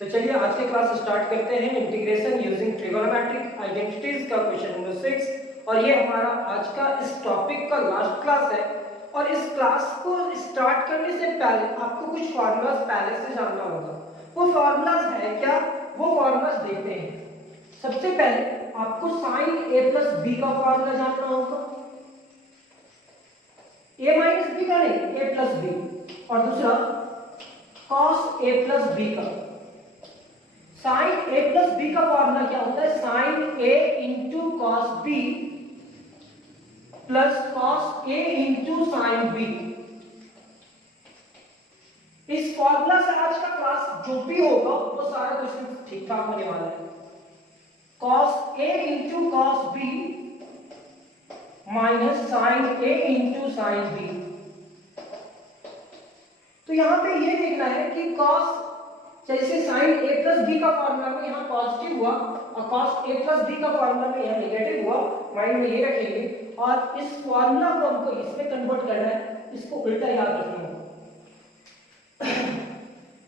तो चलिए आज के क्लास स्टार्ट करते हैं। इंटीग्रेशन यूजिंग ट्रिगोनोमेट्रिक आइडेंटिटीज का क्वेश्चन नंबर 6 और ये हमारा आज का इस टॉपिक का लास्ट क्लास है। और इस क्लास को स्टार्ट करने से पहले आपको कुछ फार्मूलाज पहले से जानना होगा। वो फार्मूलाज है क्या, वो फार्मूलाज देखते हैं। सबसे पहले आपको साइन a प्लस बी का फार्मूला जानना होगा, a माइनस बी का नहीं, a प्लस बी। और दूसरा कॉस a प्लस बी का। साइन a प्लस बी का फॉर्मूला क्या होता है, sine a into cos b plus cos a into sine b. इस फॉर्मूला से आज का क्लास जो भी होगा वो सारा क्वेश्चन ठीक ठाक होने वाला है। Cos a into cos b minus sine a into sine b. तो यहां पे ये देखना है कि कॉस, जैसे साइन a प्लस बी का फॉर्मूला में यहाँ पॉजिटिव हुआ और कॉस a प्लस बी का फॉर्मूला में यहाँ नेगेटिव हुआ, माइंड में ये रखेंगे। और इस फॉर्मूला को हमको इसमें कन्वर्ट करना है, इसको उल्टा याद रखना होगा।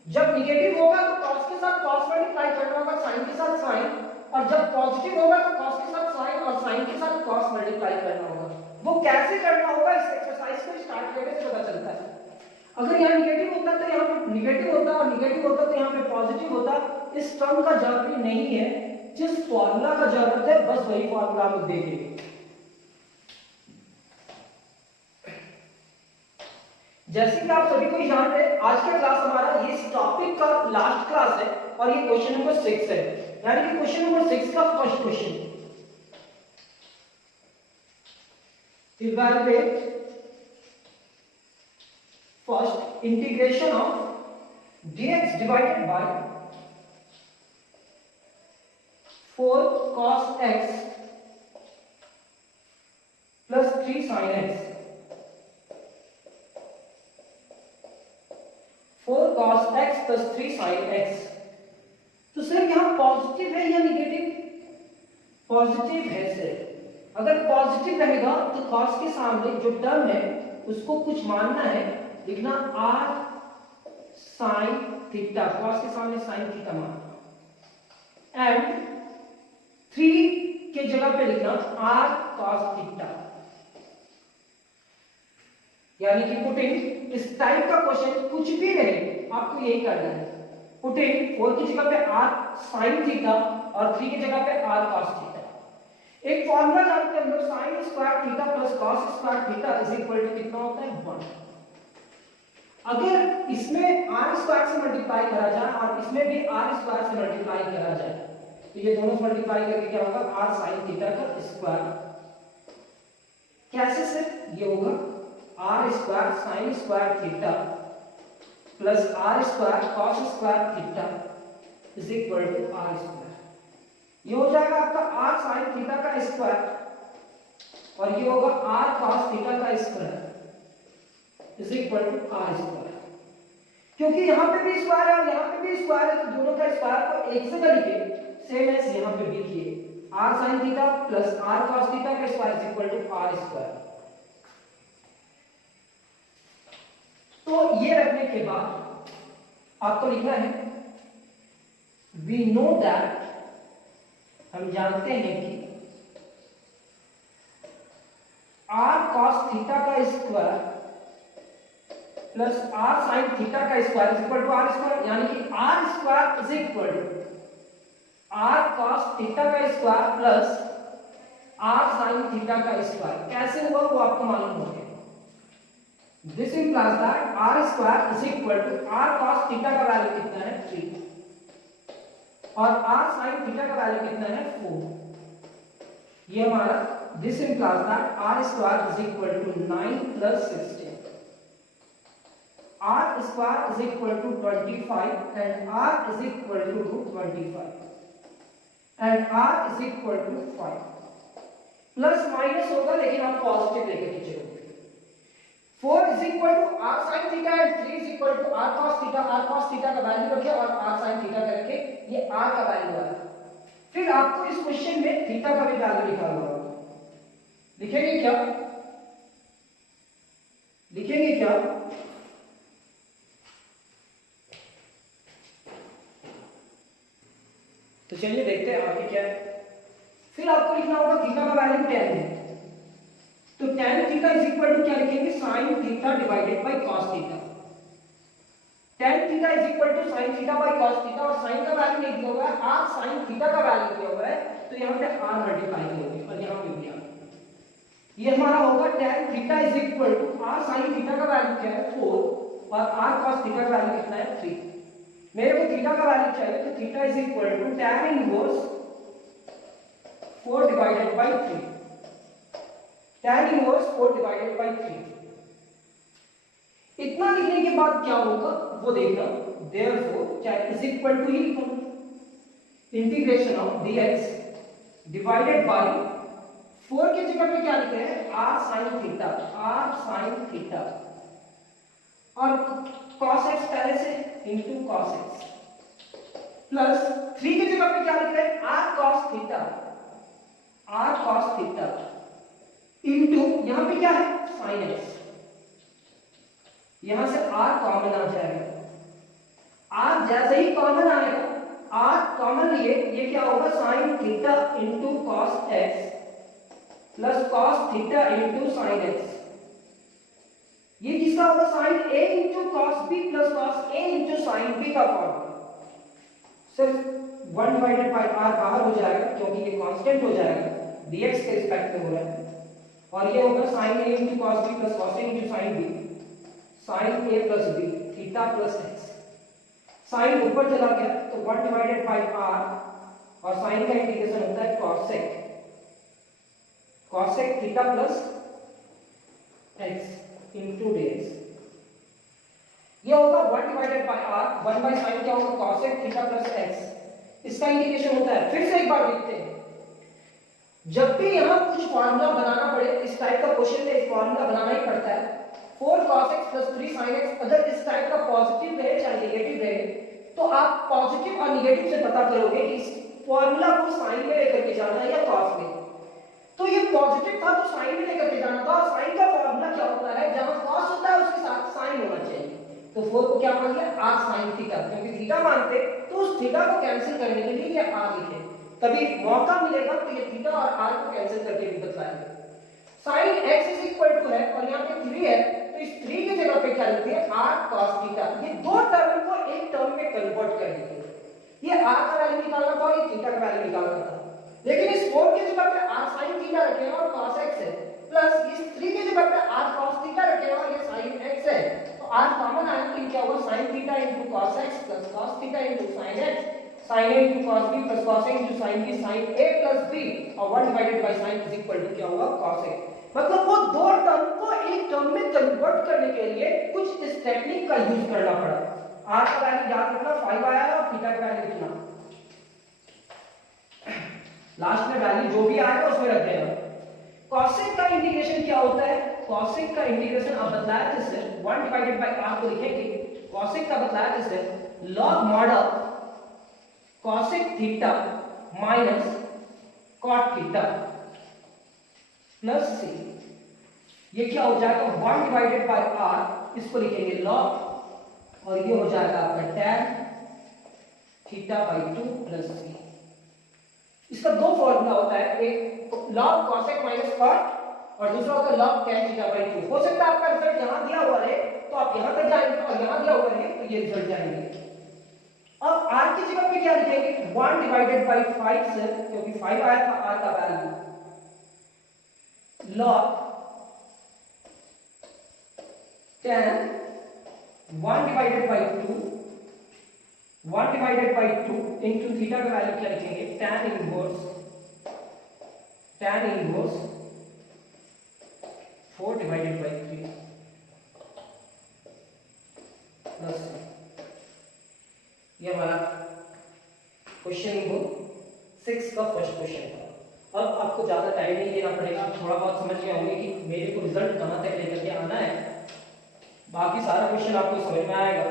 जब नेगेटिव होगा तो कॉस के साथ कॉस मल्टीप्लाई करना होगा, साइन के साथ साइन, और जब पॉजिटिव होगा तो कॉस के साथ साइन और साइन के साथ कॉस मल्टीप्लाई करना होगा। वो कैसे करना होगा इस एक्सरसाइज को स्टार्ट करने से पता चलता है। अगर यहाँ नेगेटिव होता तो यहाँ पे नेगेटिव होता और नेगेटिव होता तो यहाँ पे पॉजिटिव होता। इस टर्म का जरूरी नहीं है, जिस फॉर्मूला का जरूरत है बस वही फॉर्मूला हम देखेंगे। जैसे कि आप सभी को जान रहे हैं, आज का क्लास हमारा ये टॉपिक का लास्ट क्लास है और ये क्वेश्चन नंबर 6 है, यानी कि क्वेश्चन नंबर 6 का first question. Evaluate first integration of dx divided by 4 cos x plus 3 sin x। 4 cos x plus 3 sin x। तो सर यहाँ पॉजिटिव है या निगेटिव? पॉजिटिव है सर। अगर पॉजिटिव रहेगा तो cos के सामने जो टर्म है उसको कुछ मानना है, लिखना r sin थीटा, cos के सामने sin थीटा मानना, एंड 3 के जगह पे लिखना r cos थीटा। यानी कि पुटिंग इस टाइप का क्वेश्चन कुछ भी रहे आपको यही करना है। पुटिंग 4 की जगह पे r sin थीटा और 3 की जगह पे r cos थीटा। एक फॉर्मूला जानते हैं हम लोग, sin square theta plus cos square theta is equal to कितना होता है, 1। अगर इसमें r स्क्वायर से मल्टीप्लाई करा जाए और इसमें भी r स्क्वायर से मल्टीप्लाई करा जाए तो ये दोनों से मल्टीप्लाई करके क्या होगा, r sin थीटा का स्क्वायर। कैसे सर? ये होगा r square sin square theta plus r square cos square theta is equal to r square. ये हो जाएगा आपका r sin थीटा का स्क्वायर और ये होगा r cos थीटा का square is equal to r square. क्योंकि यहाँ पे भी स्क्वायर है और यहाँ पे भी स्क्वायर है तो दोनों का स्क्वायर को एक से करके सेम एज यहाँ पे भी किए, r sin theta plus r cos theta का square is equal to r square. तो ये रखने के बाद आपको लिखना है वी नो दैट, हम जानते हैं कि r cos थीटा का square plus r sin theta का square is equal to r square. यानी कि r square is equal to r cos theta का square plus r sin theta का स्क्वायर। कैसे होगा वो आपको मालूम होगा। This implies that r square is equal to r cos theta का वैल्यू कितना है, 3, और r sin थीटा का वैल्यू कितना है, 4। ये हमारा this implies that r square is equal to 9 plus 16। r square is equal to 25 and r is equal to root 25 and r is equal to 5। Plus minus होगा लेकिन हम positive लेके चलोगे। 4 is equal to r sin theta and 3 is equal to r cos theta. r cos theta का value रखे और r sin theta करके ये r का वैल्यू आया। फिर आपको इस क्वेश्चन में थीटा का भी वैल्यू लिखा हुआ होगा। लिखेंगे क्या, लिखेंगे क्या, तो चलिए देखते हैं आगे क्या है। फिर आपको लिखना होगा थीटा का वैल्यू 10 है, तो tan theta is equal to क्या लिखेंगे, sin theta divided by cos theta. tan theta is equal to sin theta by cos theta, और sin का वैल्यू नहीं दिया हुआ है, r sin थीटा का वैल्यू दिया हुआ है, तो यहां पे r मल्टीप्लाई करोगे और यहां पे भी r। ये हमारा होगा tan theta is equal to r sin theta का वैल्यू क्या है 4 और r cos थीटा का वैल्यू कितना है 3। मेरे को थीटा का वैल्यू चाहिए, तो theta is equal to tan inverse 4 divided by 3, tan inverse 4 divided by 3। इतना लिखने के बाद क्या होगा वो देखना, देयरफॉर क्या इज इक्वल टू ही लिखो integration of dx divided bye 4 की जगह पे क्या लिखे हैं r sin थीटा और cos x पहले से इनटू cos x प्लस 3 की जगह पे क्या लिख रहे हैं r cos थीटा इनटू यहां पे क्या है sin x, यहां से r कॉमन आ जाएगा। r जैसे ही कॉमन आएगा, r कॉमन लिए ये क्या होगा sin theta into cos x plus cos theta into sin x। ये किसका होगा sin a into cos b plus cos a into sin b का फॉर्मूला। सिर्फ 1 डिवाइडेड बाय r बाहर हो जाएगा क्योंकि ये कांस्टेंट हो जाएगा, dx के रिस्पेक्ट में हो रहा है, और ये होगा sin a into cos b plus cos a into sin b, sin a plus b theta plus x। sin ऊपर चला गया तो 1 डिवाइडेड बाय r, और sin का इंटीग्रेशन होता है cosec theta plus x into dx। ये होगा 1 divided by r, 1 by sin क्या होगा cosec थीटा प्लस x। इसका इंटीग्रेशन होता है, फिर से एक बार देखते हैं, जब भी यहां कुछ फार्मूला बनाना पड़े, इस टाइप का क्वेश्चन में इस फार्मूला बनाना ही पड़ता है। 4 cos x plus 3 sin x, अगर इस टाइप का पॉजिटिव रहे चाहे नेगेटिव रहे, तो आप पॉजिटिव और नेगेटिव से पता करोगे कि इस फार्मूला को साइन में लेकर के जाना है या cos में। तो ये पॉजिटिव था तो साइन में लेकर के जाना था, और साइन का फार्मूला क्या होता है, जहां cos होता है उसके साथ साइन होना चाहिए। तो 4 को क्या मान लिया r sin थीटा, क्योंकि थीटा मानते तो उस थीटा को कैंसिल करने के लिए ये r लिखे, तभी मौका मिलेगा तो ये थीटा और r को कैंसिल करके भी बतलाएंगे। sin x is equal to है और यहां पे 3 है, तो इस 3 की जगह पे क्या लिखते हैं r cos थीटा। ये दो टर्म को एक टर्म में कन्वर्ट कर देंगे, ये r का वैल्यू निकालना था और ये थीटा का वैल्यू निकालना था, लेकिन इस 4 की जगह पे r sin थीटा रखेंगे और cos x है, प्लस इस 3 की जगह पे r cos थीटा रखेंगे और ये sin x है, तो r कॉमन आएगा तो क्या होगा sin theta into cos x plus cos theta into sin x, sin a into cos b plus cos a into sin b, sin a plus b, और 1 divided by sin is equal to क्या होगा cos a। मतलब वो दो term को एक term में convert करने के लिए कुछ इस टेक्निक का यूज करना पड़ा। r का वैल्यू याद रखना 5 आया है और थीटा का वैल्यू कितना, लास्ट में वैल्यू जो भी आएगा उसमें रख देना। cosec का इंटीग्रेशन क्या होता है, cosec का इंटीग्रेशन अब बतलाया जैसे 1 डिवाइडेड बाय r को लिखेंगे, cosec का बतलाया जैसे log mod of cosec theta minus cot theta plus c। ये क्या हो जाएगा 1 डिवाइडेड बाय r, इसको लिखेंगे log, और ये हो जाएगा आपका tan theta by 2 plus c। इसका दो फॉर्मूला होता है, एक log cosec माइनस cot और दूसरा होता है log tan थीटा बाय 2। हो सकता है आपका रिजल्ट यहां दिया हुआ रहे तो आप यहां तक जाएंगे, और यहां दिया हुआ रहे तो ये रिजल्ट जाएंगे। अब r की जगह पे क्या लिखेंगे 1 डिवाइडेड बाय 5 से, क्योंकि 5 आया था r का value, log tan 1 divided by 2, 1 divided by 2 into theta का वैल्यू क्या लिखेंगे tan inverse 4 divided by 3 plus, ये हमारा क्वेश्चन नंबर 6 का फर्स्ट क्वेश्चन था। अब आपको ज्यादा टाइम नहीं देना पड़ेगा, थोड़ा बहुत समझ में होंगे कि मेरे को रिजल्ट कहां तक लेकर के आना है, बाकी सारा क्वेश्चन आपको समझ में आएगा।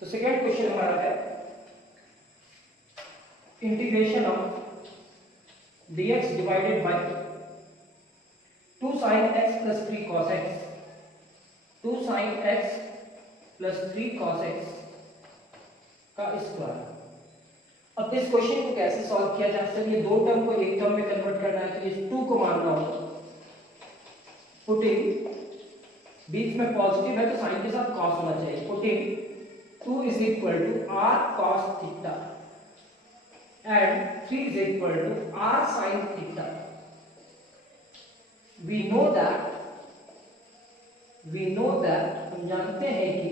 तो सेकेंड क्वेश्चन हमारा है integration of dx divided by 2 sin x plus 3 cos x, 2 sin x plus 3 cos x का स्क्वायर। अब इस क्वेश्चन को कैसे सॉल्व किया जा सकता है? ये दो टर्म को एक टर्म में कन्वर्ट करना है तो इस 2 को मानना होगा। पुटिंग बीच में पॉजिटिव है तो साइन के साथ cos होना चाहिए। Putting 2 is equal to r cos theta and 3 is equal to r sin theta. We know that हम जानते हैं कि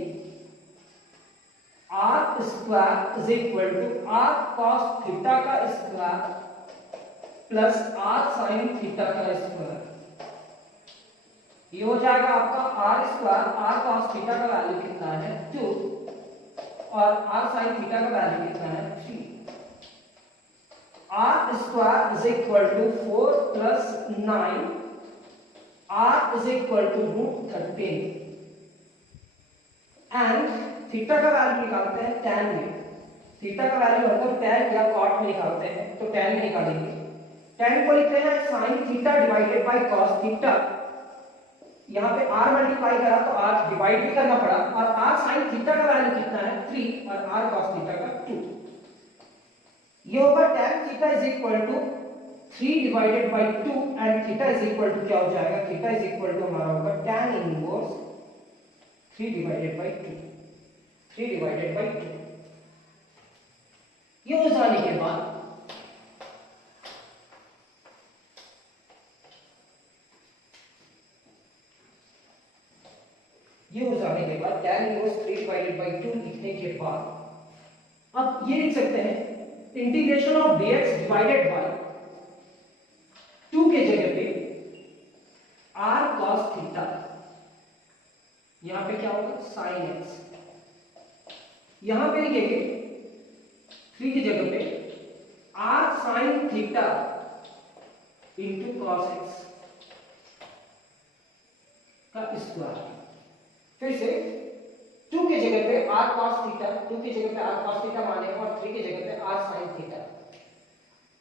r square is equal to r cos theta का square plus r sin theta का square. ये हो जाएगा आपका r square, r cos theta का वैल्यू कितना है 2 और r sin थीटा का वैल्यू कितना है 3। r square is equal to 4 plus 9, r is equal to √13 and theta का वैल्यू निकालते हैं tan में। थीटा का वैल्यू हम लोग tan या cot में निकालते हैं तो tan में निकालेंगे। tan को लिखते हैं sin theta divided by cos theta. यहाँ पे r मल्टीप्लाई करा तो r डिवाइड भी करना पड़ा और r sin थीटा का वैल्यू कितना है 3 और r cos थीटा का 2। ये होगा tan theta is equal to 3 divided by 2 and theta is equal to क्या हो जाएगा? थीटा इज इक्वल टू हमारा होगा tan inverse 3 divided by 2। 3 divided by 2। ये हो जाने के बाद tan इनवर्स 3 डिवाइडेड बाय 2 लिखने के बाद अब ये लिख सकते हैं integration of dx divided by 2 के जगह पे r cos थीटा, यहां पे क्या होगा sin x। यहां पे लिखेंगे 3 की जगह पे r sin theta into cos x का स्क्वायर। फिर से 2 की जगह पे r cos थीटा, 2 की जगह पे r cos थीटा माने और 3 की जगह पे r sin theta.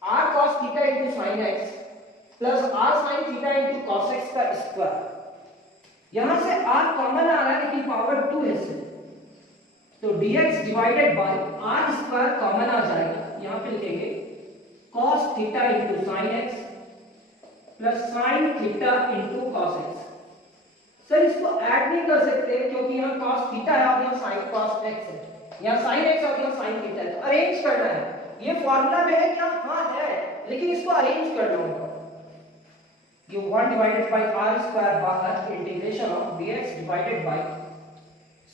r cos theta into sin x plus r sin theta into cos x का स्क्वायर। यहां से r कॉमन आ रहा है लेकिन पावर 2 है से तो dx divided by r square common आ जाएगा। यहां पे लिखेंगे cos theta into sin x plus sin theta into cos x। Sir इसको ऐड नहीं कर सकते क्योंकि यहाँ cos थीटा है और यहाँ sin cos x है, यहाँ sin x और यहाँ sin थीटा है तो अरेंज करना है। ये फॉर्मूला में है क्या? हाँ है, लेकिन इसको अरेंज करना होगा। ये 1 डिवाइडेड बाय r स्क्वायर बाहर, integration of dx divided by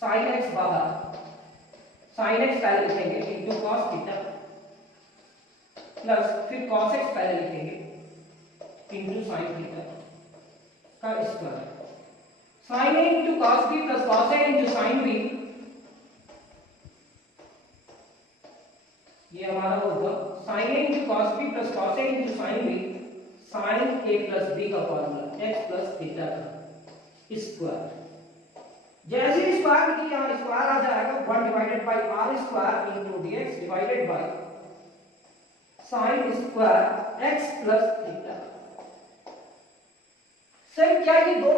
sin x बाहर, sin x पहले लिखेंगे इंटू cos थीटा प्लस फिर cos x पहले लिखेंगे इंटू sin थीटा का square. sin a into cos b plus cos a into sin b, ये हमारा होगा sin a into cos b plus cos a into sin b, sin a plus b का formula x plus theta का square. जैसे ही square की यहाँ square आ जाएगा 1 divided by r square into dx divided by sin square x plus theta. Sir क्या ये दो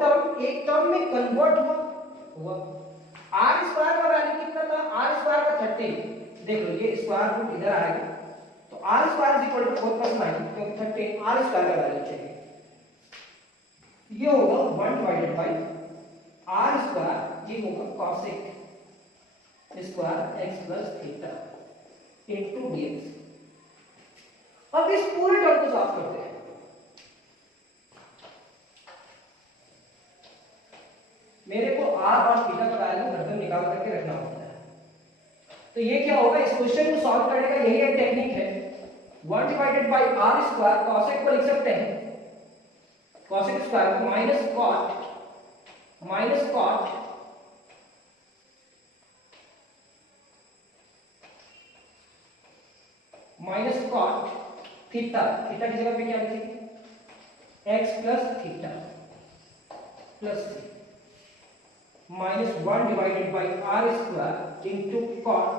term एक टर्म में कन्वर्ट हुआ? r स्क्वायर का वैल्यू कितना था? r स्क्वायर का 13। देख लो ये स्क्वायर रूट इधर आएगा तो r square is equal to 4 plus 9 क्योंकि 13 r स्क्वायर का वैल्यू चाहिए। ये होगा 1 डिवाइडेड बाय r स्क्वायर, ये होगा cos square x plus theta into dx। अब इस पूरे टर्म को सॉल्व करते हैं। मेरे को r और थीटा का वैल्यू हरदम निकाल करके रखना होता है। तो ये क्या होगा? इस क्वेश्चन को सॉल्व करने का यही एक टेक्निक है। 1 divided by r square, cos x को लिख सकते हैं cos x स्क्वायर को माइनस cot थीटा की जगह पे क्या लिखेंगे x plus theta plus minus 1 divided by r square into cot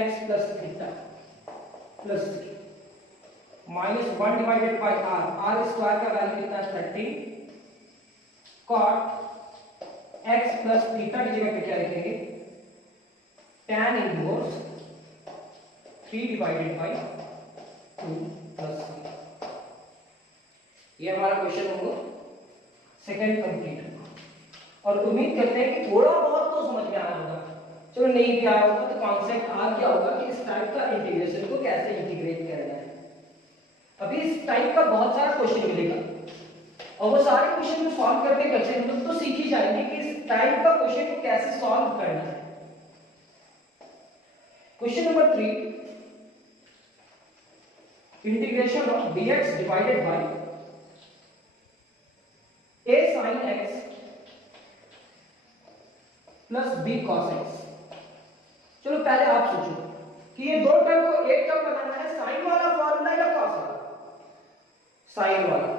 x plus theta plus minus 1 divided by r square का वैल्यू कितना है 13 cot x प्लस थीटा की जगह पे क्या लिखेंगे, tan inverse 3 divided by 2 plus 3। ये हमारा क्वेश्चन नंबर सेकंड कंप्लीट। और उम्मीद करते हैं कि थोड़ा बहुत तो समझ में आया होगा। चलो नहीं भी आया होगा तो कॉन्सेप्ट आ क्या होगा कि इस टाइप का इंटीग्रेशन को कैसे इंटीग्रेट करना है। अभी इस टाइप का बहुत सारा क्वेश्चन मिलेगा और वो सारे क्वेश्चन को सॉल्व करते बच्चे हम लोग तो सीख ही जाएंगे कि इस टाइप का क्वेश्चन को कैसे सॉल्व करना है। Question number 3, integration of dx divided bye a sin x plus b cos x। चलो पहले आप सोचो कि ये दो टर्म को एक टर्म बनाना है, साइन वाला फॉर्मूला या कॉस वाला? साइन वाला।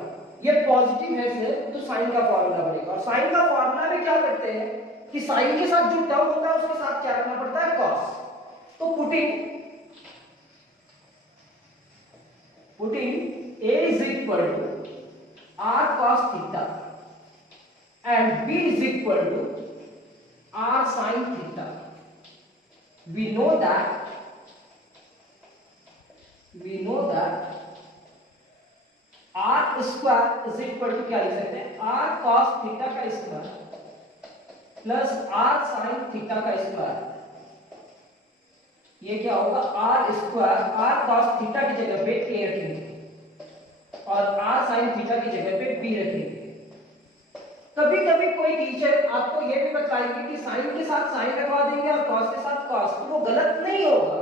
ये पॉजिटिव है से तो साइन का फॉर्मूला बनेगा, और साइन का फॉर्मूला में क्या करते हैं कि साइन के साथ जो टर्म होता है उसके साथ क्या रखना पड़ता है, कॉस। तो putting a is equal to r cos theta and b is equal to r sin theta, we know that r square is equal to क्या लिख सकते हैं, r cos theta का square plus r sin theta का square. ये क्या होगा, r square r cos theta की जगह पे a रखेंगे और r sin theta की जगह पे b रखेंगे। कभी कभी कोई टीचर आपको यह भी बताएंगे कि साइन के साथ साइन रखवा देंगे और कॉस के साथ कॉस, तो वो गलत नहीं होगा,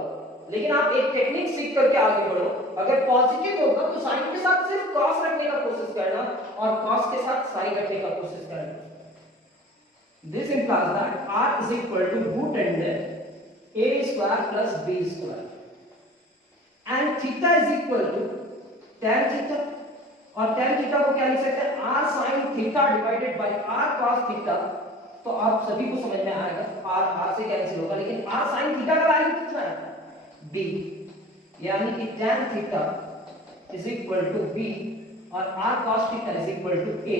लेकिन आप एक टेक्निक सीख करके आगे बढ़ो। अगर पॉजिटिव होगा तो साइन के साथ सिर्फ कॉस रखने का कोशिश करना और कॉस के साथ साइन रखने का कोशिश करना। This implies that r is equal to root under a square plus b square and theta is equal to tan theta, और tan थीटा को क्या लिख सकते हैं, r sin theta divided by r cos theta. तो आप सभी को समझ में आएगा, r से कैंसिल होगा, लेकिन r sin थीटा का वैल्यू कितना है, b, यानी कि tan theta is equal to b और r cos theta is equal to a,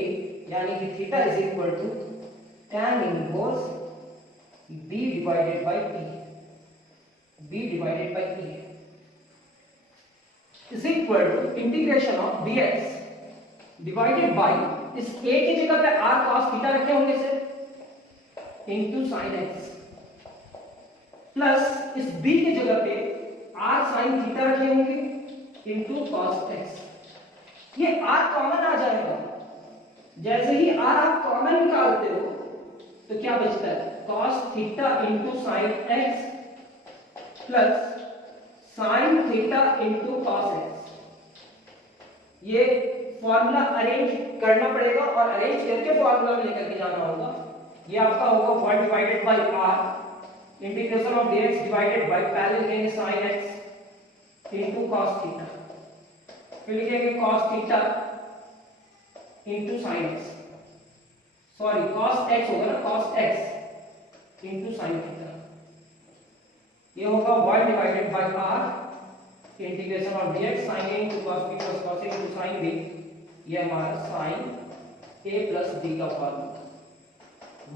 यानी कि theta is equal to tan inverse b divided by e, b divided by e is equal to integration of dx divided by इस a की जगह पे r cos theta रखे होंगे sir into sin x plus इस b की जगह पे r sin थीटा रखे होंगे इनटू cos x। ये r कॉमन आ जाएगा, जैसे ही r आप कॉमन निकालते हो तो क्या बचता है, cos theta into sin x plus sin theta into cos x। ये फॉर्मूला अरेंज करना पड़ेगा और अरेंज करके फॉर्मूला में लेकर के जाना होगा। ये आपका होगा 1 divided by r integration of dx divided bye, पहले लिखेंगे sin x into cos theta, फिर लिखेंगे cos theta into sin x, sorry cos x होगा ना, cos x into sin theta. ये होगा 1 divided by r integration of dx sin a into cos b plus cos a into sin b। ये हमारा sin a plus b का formula.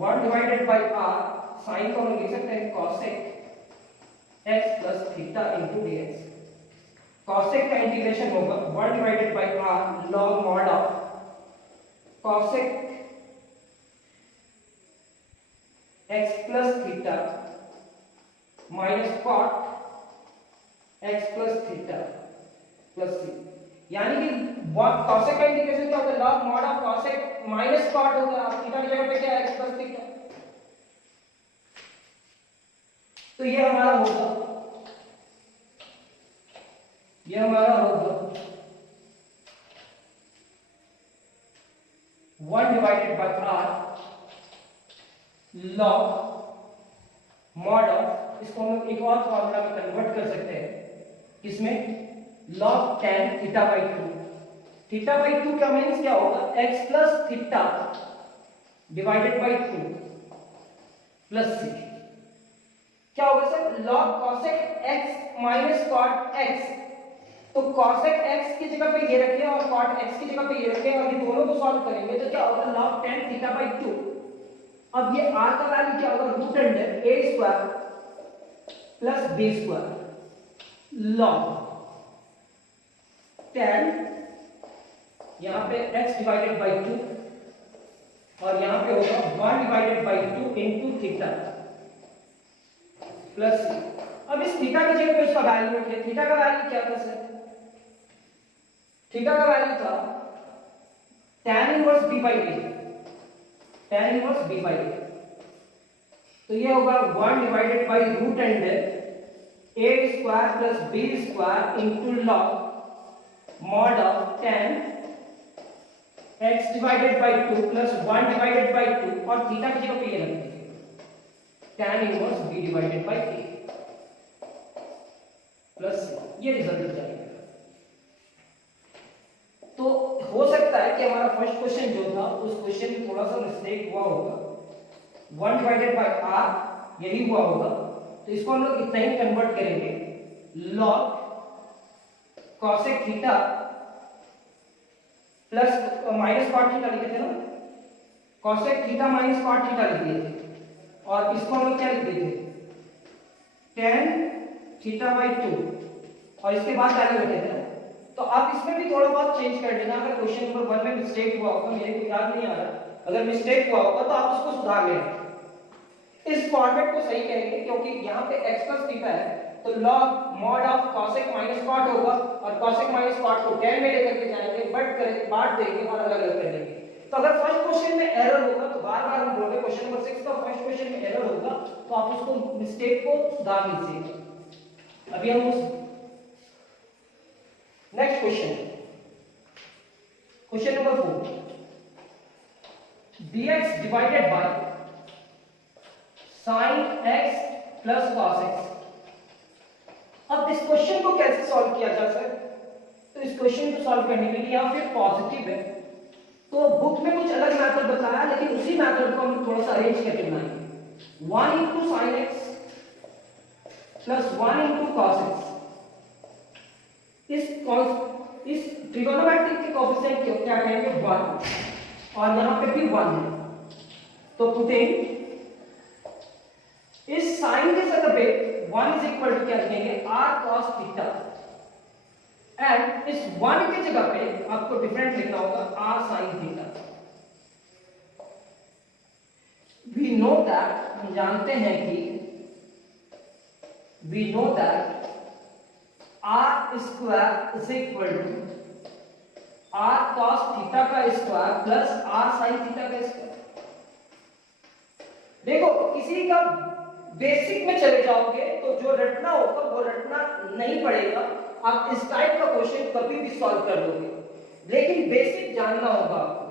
1 divided by r, sin को हम लिख सकते हैं cosec x plus theta into dx। cosec का integration होगा 1 divided by r log mod of cosec x plus theta minus cot x plus theta plus c, यानी कि cosec का इंटीग्रेशन क्या होगा, log mod of cosec minus cot होगा, theta की जगह पे क्या है, x प्लस थीटा। तो ये हमारा होगा 1 divided by r log mod of, इसको हम लोग एक और फॉर्मूला में कन्वर्ट कर सकते हैं, किसमें, log tan theta by 2। Theta by 2 का मीन्स क्या होगा, x plus theta divided by 2 plus c। क्या होगा sir, log cosec x minus cot x। तो cosec x की जगह पे ये रखें और cot x की जगह पे ये रखें और ये दोनों को सॉल्व करेंगे तो क्या होगा, log tan थीटा बाई 2। अब ये r का वैल्यू क्या होगा, root under a square plus b square log tan, यहां पे x डिवाइडेड बाई 2 और यहां पे होगा 1 divided by 2 into theta plus c। अब इस थीटा की जगह पे उसका वैल्यू रखिए। थीटा का वैल्यू क्या था सर, थीटा का वैल्यू था tan inverse b by a, tan inverse b by a। तो ये होगा 1 divided by root under a square plus b square into log mod of tan x divided by 2 plus 1 divided by 2 और थीटा की जगह पे ये रख दीजिए tan inverse b divided by a plus ये रिजल्ट हो जाएगा। तो हो सकता है कि हमारा फर्स्ट क्वेश्चन जो था उस क्वेश्चन में थोड़ा सा मिस्टेक हुआ होगा, 1 डिवाइडेड बाय r यही हुआ होगा। तो इसको हम लोग इतना ही कन्वर्ट करेंगे, log cosec theta plus minus cot theta लिखे थे ना, cosec theta minus cot theta लिख दिए थे और इसको हम लोग क्या लिख दिए थे tan थीटा बाई 2 और इसके बाद वैल्यू रखे थे। तो आप इसमें भी थोड़ा बहुत चेंज कर देना। अगर क्वेश्चन नंबर 1 में मिस्टेक हुआ होगा, मेरे को याद नहीं आ रहा, अगर मिस्टेक हुआ होगा तो आप उसको सुधार लेना, इस फॉर्मेट को सही करेंगे क्योंकि यहाँ पे x प्लस थीटा है तो log mod of cosec minus cot होगा और cosec माइनस कॉट को tan में लेकर के जाएंगे, बांट देंगे और अलग अलग कर देंगे। तो अगर फर्स्ट क्वेश्चन में एरर होगा तो बार बार हम बोलेंगे, क्वेश्चन नंबर 6 का फर्स्ट क्वेश्चन में एरर होगा तो आप उसको मिस्टेक को सुधार लीजिए। अभी हम उस next question, question number 4, dx divided by sin x plus cos x। अब इस क्वेश्चन को कैसे सॉल्व किया जा सकता है, तो इस क्वेश्चन को सॉल्व करने के लिए यहाँ फिर पॉजिटिव है तो बुक में कुछ अलग मेथड बताया, लेकिन उसी मेथड को हम थोड़ा सा अरेंज करके बनाएंगे। 1 into sin x plus 1 into cos x। इस ट्रिगोनोमेट्रिक के कोएफिशिएंट को क्या कहेंगे 1 और यहां पे भी 1 है। तो पुटिंग इस साइन के जगह पे 1 इज इक्वल टू क्या लिखेंगे r cos थीटा एंड इस 1 की जगह पे आपको डिफरेंट लिखना होगा r sin theta. We know that, हम जानते हैं कि we know that r square is equal to r cos theta का square plus r sin theta का स्क्वायर। देखो किसी का बेसिक में चले जाओगे तो जो रटना होगा वो रटना नहीं पड़ेगा, आप इस टाइप का क्वेश्चन कभी भी सॉल्व कर लोगे, लेकिन बेसिक जानना होगा आपको।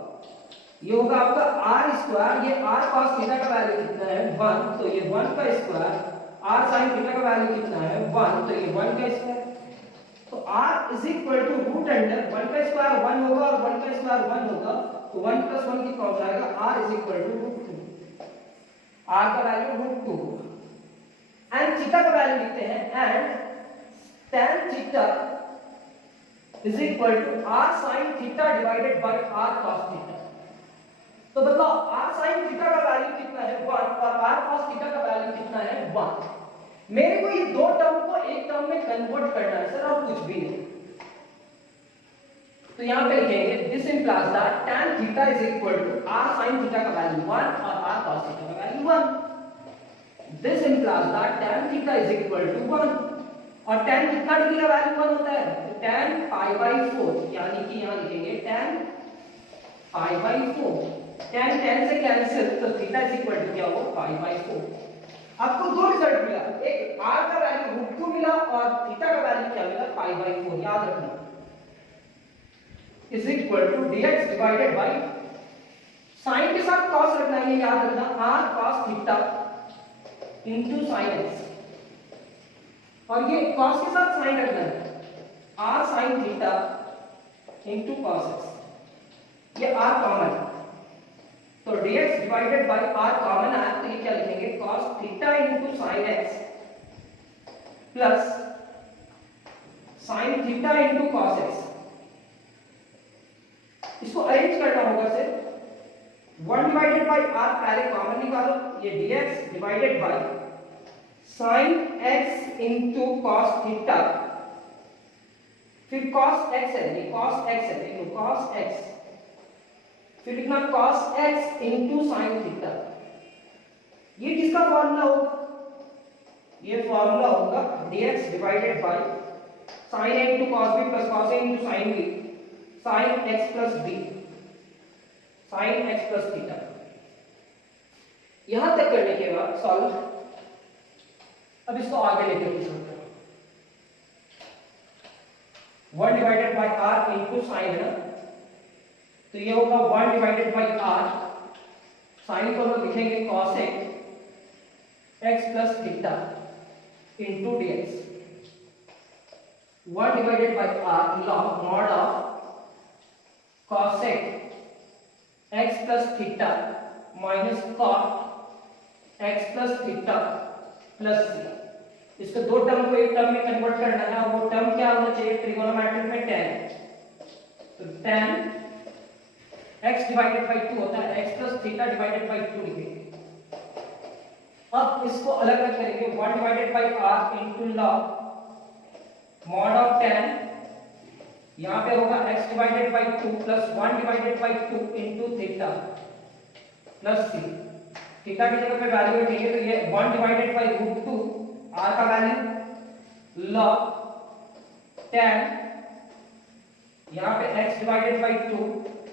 ये होगा आपका r स्क्वायर, ये r cos थीटा का वैल्यू कितना है 1, तो ये 1 का स्क्वायर, r sin थीटा का वैल्यू कितना है 1, तो ये 1 का स्क्वायर। तो r is equal to root under 1 का स्क्वायर 1 होगा और 1 का स्क्वायर 1 होगा, तो 1 प्लस 1 कितना हो जाएगा, r is equal to root 2, r का वैल्यू रूट 2 होगा। एंड थीटा का वैल्यू लिखते हैं and tan theta is equal to r sin theta divided by r cos theta. तो बताओ r sin थीटा का वैल्यू कितना है 1 और r cos थीटा का वैल्यू कितना है 1। मेरे को ये दो टर्म को एक टर्म में कन्वर्ट करना है सर, और कुछ भी नहीं। तो यहां पे लिखेंगे this implies that tan theta is equal to r sin theta का वैल्यू 1 और r cos थीटा का value 1। This implies that tan theta is equal to 1 और tan कितना डिग्री का वैल्यू 1 होता है, तो tan पाई बाई 4, यानी कि यहां लिखेंगे tan पाई बाई 4, tan से कैंसिल तो थीटा इज इक्वल टू क्या होगा पाई बाई 4। आपको दो रिजल्ट मिला, एक r का वैल्यू रूट 2 मिला और थीटा का वैल्यू क्या मिला पाई बाई 4। याद रखना is equal to dx divided by sine के साथ cos रखना है, याद रखना r cos theta into sin x, और ये cos के साथ sin रखना है r sin theta into cos x। ये r कॉमन है तो dx divided by r common है, तो ये क्या लिखेंगे cos theta into sin x plus sin theta into cos x। इसको अरेंज करना होगा सर, 1 डिवाइडेड बाई आर पहले कॉमन निकालो, ये dx divided by sin x into cos theta, फिर cos x है, ये cos x है, देखो cos x, फिर लिखना cos x into sin theta. ये किसका फॉर्मूला होगा? ये फॉर्मूला होगा dx divided by sin a into cos b plus cos a into sin b, sin x plus b, sin x plus theta. यहां तक करने के बाद सॉल्व, अब इसको आगे लेके चलते हैं। 1 divided by r into sine है ना, तो ये होगा 1 डिवाइडेड बाई आर, साइन को हम लोग लिखेंगे cos x plus theta into dx। 1 divided by r log mod of cos x plus theta minus cot x plus theta plus c। इसको दो टर्म को एक टर्म में कन्वर्ट करना है, और वो टर्म क्या होना चाहिए ट्रिगोनोमेट्रिक में tan, तो tan x डिवाइडेड बाई 2 होता है, x plus theta divided by 2 लिखेंगे। अब इसको अलग अलग करेंगे, 1 divided by r into log mod of tan, यहां पे होगा x divided by 2 plus 1 divided by 2 into theta plus c। Theta की जगह पे वैल्यू रखेंगे तो ये 1 डिवाइडेड बाई रूट 2 r का वैल्यू log tan, यहां पे x divided by 2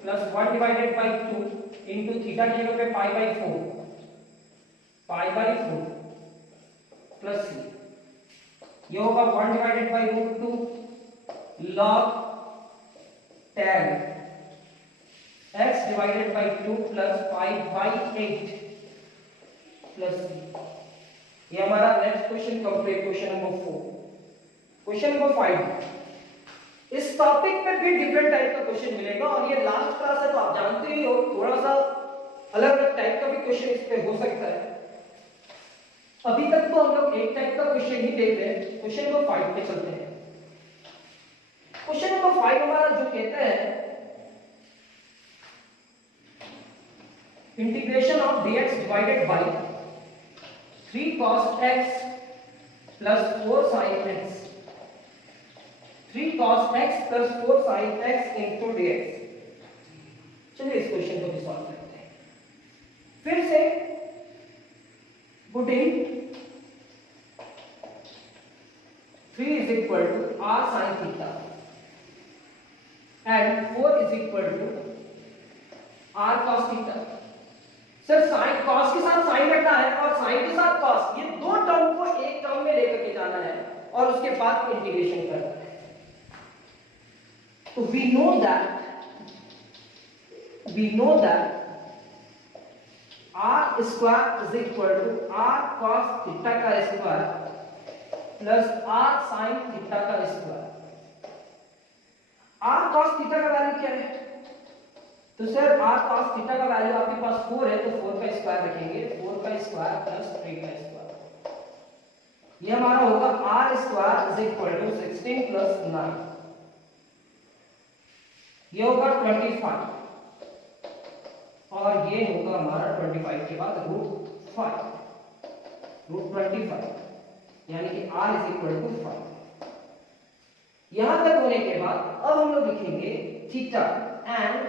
plus 1 divided by 2 into theta की जगह पे पाई बाई 4 प्लस c। ये होगा 1 divided by root 2 log tan x divided by 2 plus 5 by 8 plus c। ये हमारा next question complete, question number 4। Question number 5, इस टॉपिक पे भी डिफरेंट टाइप का क्वेश्चन मिलेगा, और ये लास्ट क्लास है तो आप जानते ही हो, थोड़ा सा अलग अलग टाइप का भी क्वेश्चन इस पे हो सकता है। अभी तक तो हम लोग एक टाइप का क्वेश्चन ही देख रहे हैं, क्वेश्चन नंबर 5 पे चलते हैं। क्वेश्चन नंबर 5 हमारा जो कहता है integration of dx divided by 3 cos x plus 4 sin x, 3 cos x plus 4 sin x into dx। चलिए इस क्वेश्चन को भी सॉल्व करते हैं। फिर से putting 3 is equal to r sin theta and 4 is equal to r cos theta। Sir sine cos के साथ साइन रखना है और साइन के साथ cos, ये दो टर्म को एक टर्म में लेकर के जाना है और उसके बाद इंटीग्रेशन करना है। तो we know that r square is equal to r cos theta का square plus r sin theta का स्क्वायर। r cos theta का वैल्यू क्या है? तो सर r cos थीटा का वैल्यू आपके पास 4 है, तो 4 का स्क्वायर रखेंगे, 4 का स्क्वायर प्लस 3 का स्क्वायर। ये हमारा होगा r square is equal to 16 plus 9, ये होगा 25, और ये होगा हमारा 25 के बाद रूट 25, यानी कि r इज इक्वल टू 5। यहां तक होने के बाद अब हम लोग लिखेंगे theta and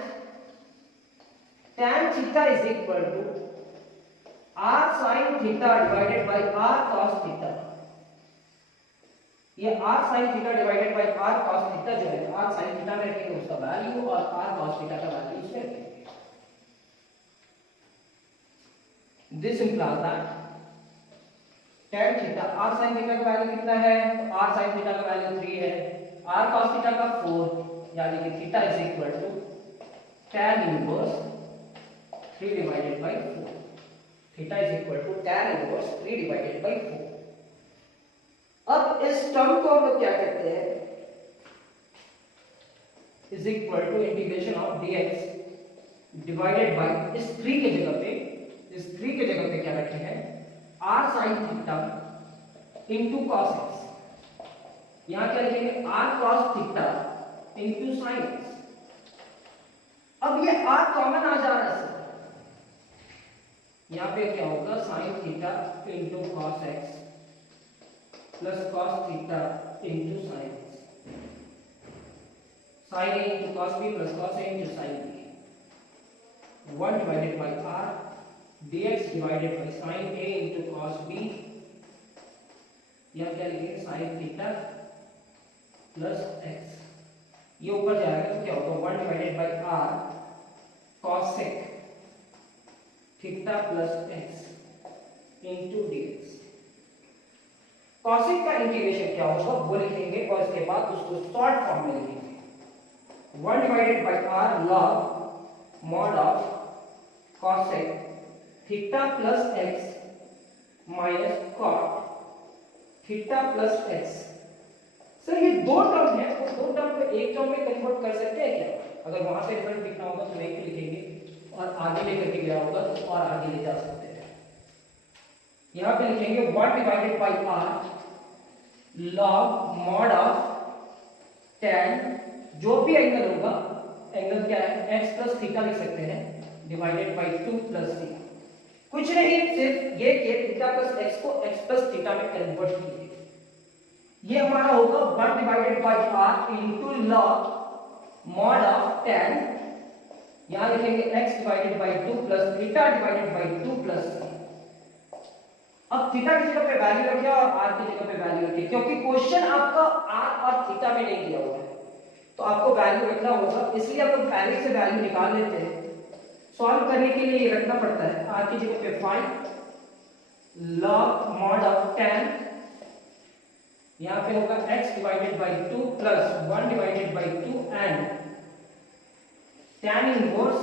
tan theta is equal to r sin theta divided by r cos theta। ये r sin theta divided by r cos theta जो है, r sin theta में रखेंगे उसका वैल्यू और r cos theta का वैल्यू इसमें रखेंगे। This implies that tan theta, r sin theta का वैल्यू कितना है? r sin theta का वैल्यू 3 है, r cos theta का 4, यानी कि theta is equal to tan inverse 3 divided by 4। Theta is equal to tan inverse 3 divided by 4। अब इस टर्म को हम लोग क्या करते हैं, is equal to integration of dx divided by इस 3 के जगह पे क्या रखे हैं r sin theta into cos x। यहां क्या लिखेंगे r cos theta into sin x। अब ये r कॉमन आ जा रहा है, यहाँ पे क्या होगा sine theta into cos x plus cos theta into sine x, sine a into cos b plus cos a into sine b, 1 divided by r dx divided by sine a into cos b, या क्या लिखेंगे sine theta plus x, ये ऊपर जाएगा तो क्या होगा 1 divided by r cosec theta plus x into dx। Cosec का इंटीग्रेशन क्या होगा वो लिखेंगे और इसके बाद उसको शॉर्ट फॉर्म में लिखेंगे 1 divided by r log mod of cosec theta plus x minus cot theta plus x. Sir ये दो टर्म है, तो दो टर्म को एक टर्म में कन्वर्ट कर सकते हैं क्या? अगर वहां से रिजल्ट लिखना होगा तो एक लिखेंगे और आगे लेकर के गया होगा तो और आगे ले जा सकते हैं। यहां पे लिखेंगे 1 divided by r log mod of tan, जो भी एंगल होगा, एंगल क्या है x प्लस थीटा लिख सकते हैं, डिवाइडेड बाई 2 प्लस c। कुछ नहीं, सिर्फ ये कि थीटा प्लस x को x प्लस थीटा में कन्वर्ट कीजिए। ये हमारा होगा 1 divided by r into log mod of tan, यहां लिखेंगे x divided by 2 plus theta divided by 2 plus c। अब थीटा की जगह पे वैल्यू रखिए और r की जगह पे वैल्यू रखिए, क्योंकि क्वेश्चन आपका r और थीटा में नहीं दिया हुआ है तो आपको वैल्यू रखना होगा, इसलिए अपन पहले से वैल्यू निकाल लेते हैं। सॉल्व करने के लिए ये रखना पड़ता है, r की जगह पे 5 log mod of tan, यहां पे होगा x divided by 2 plus 1 divided by 2 and tan inverse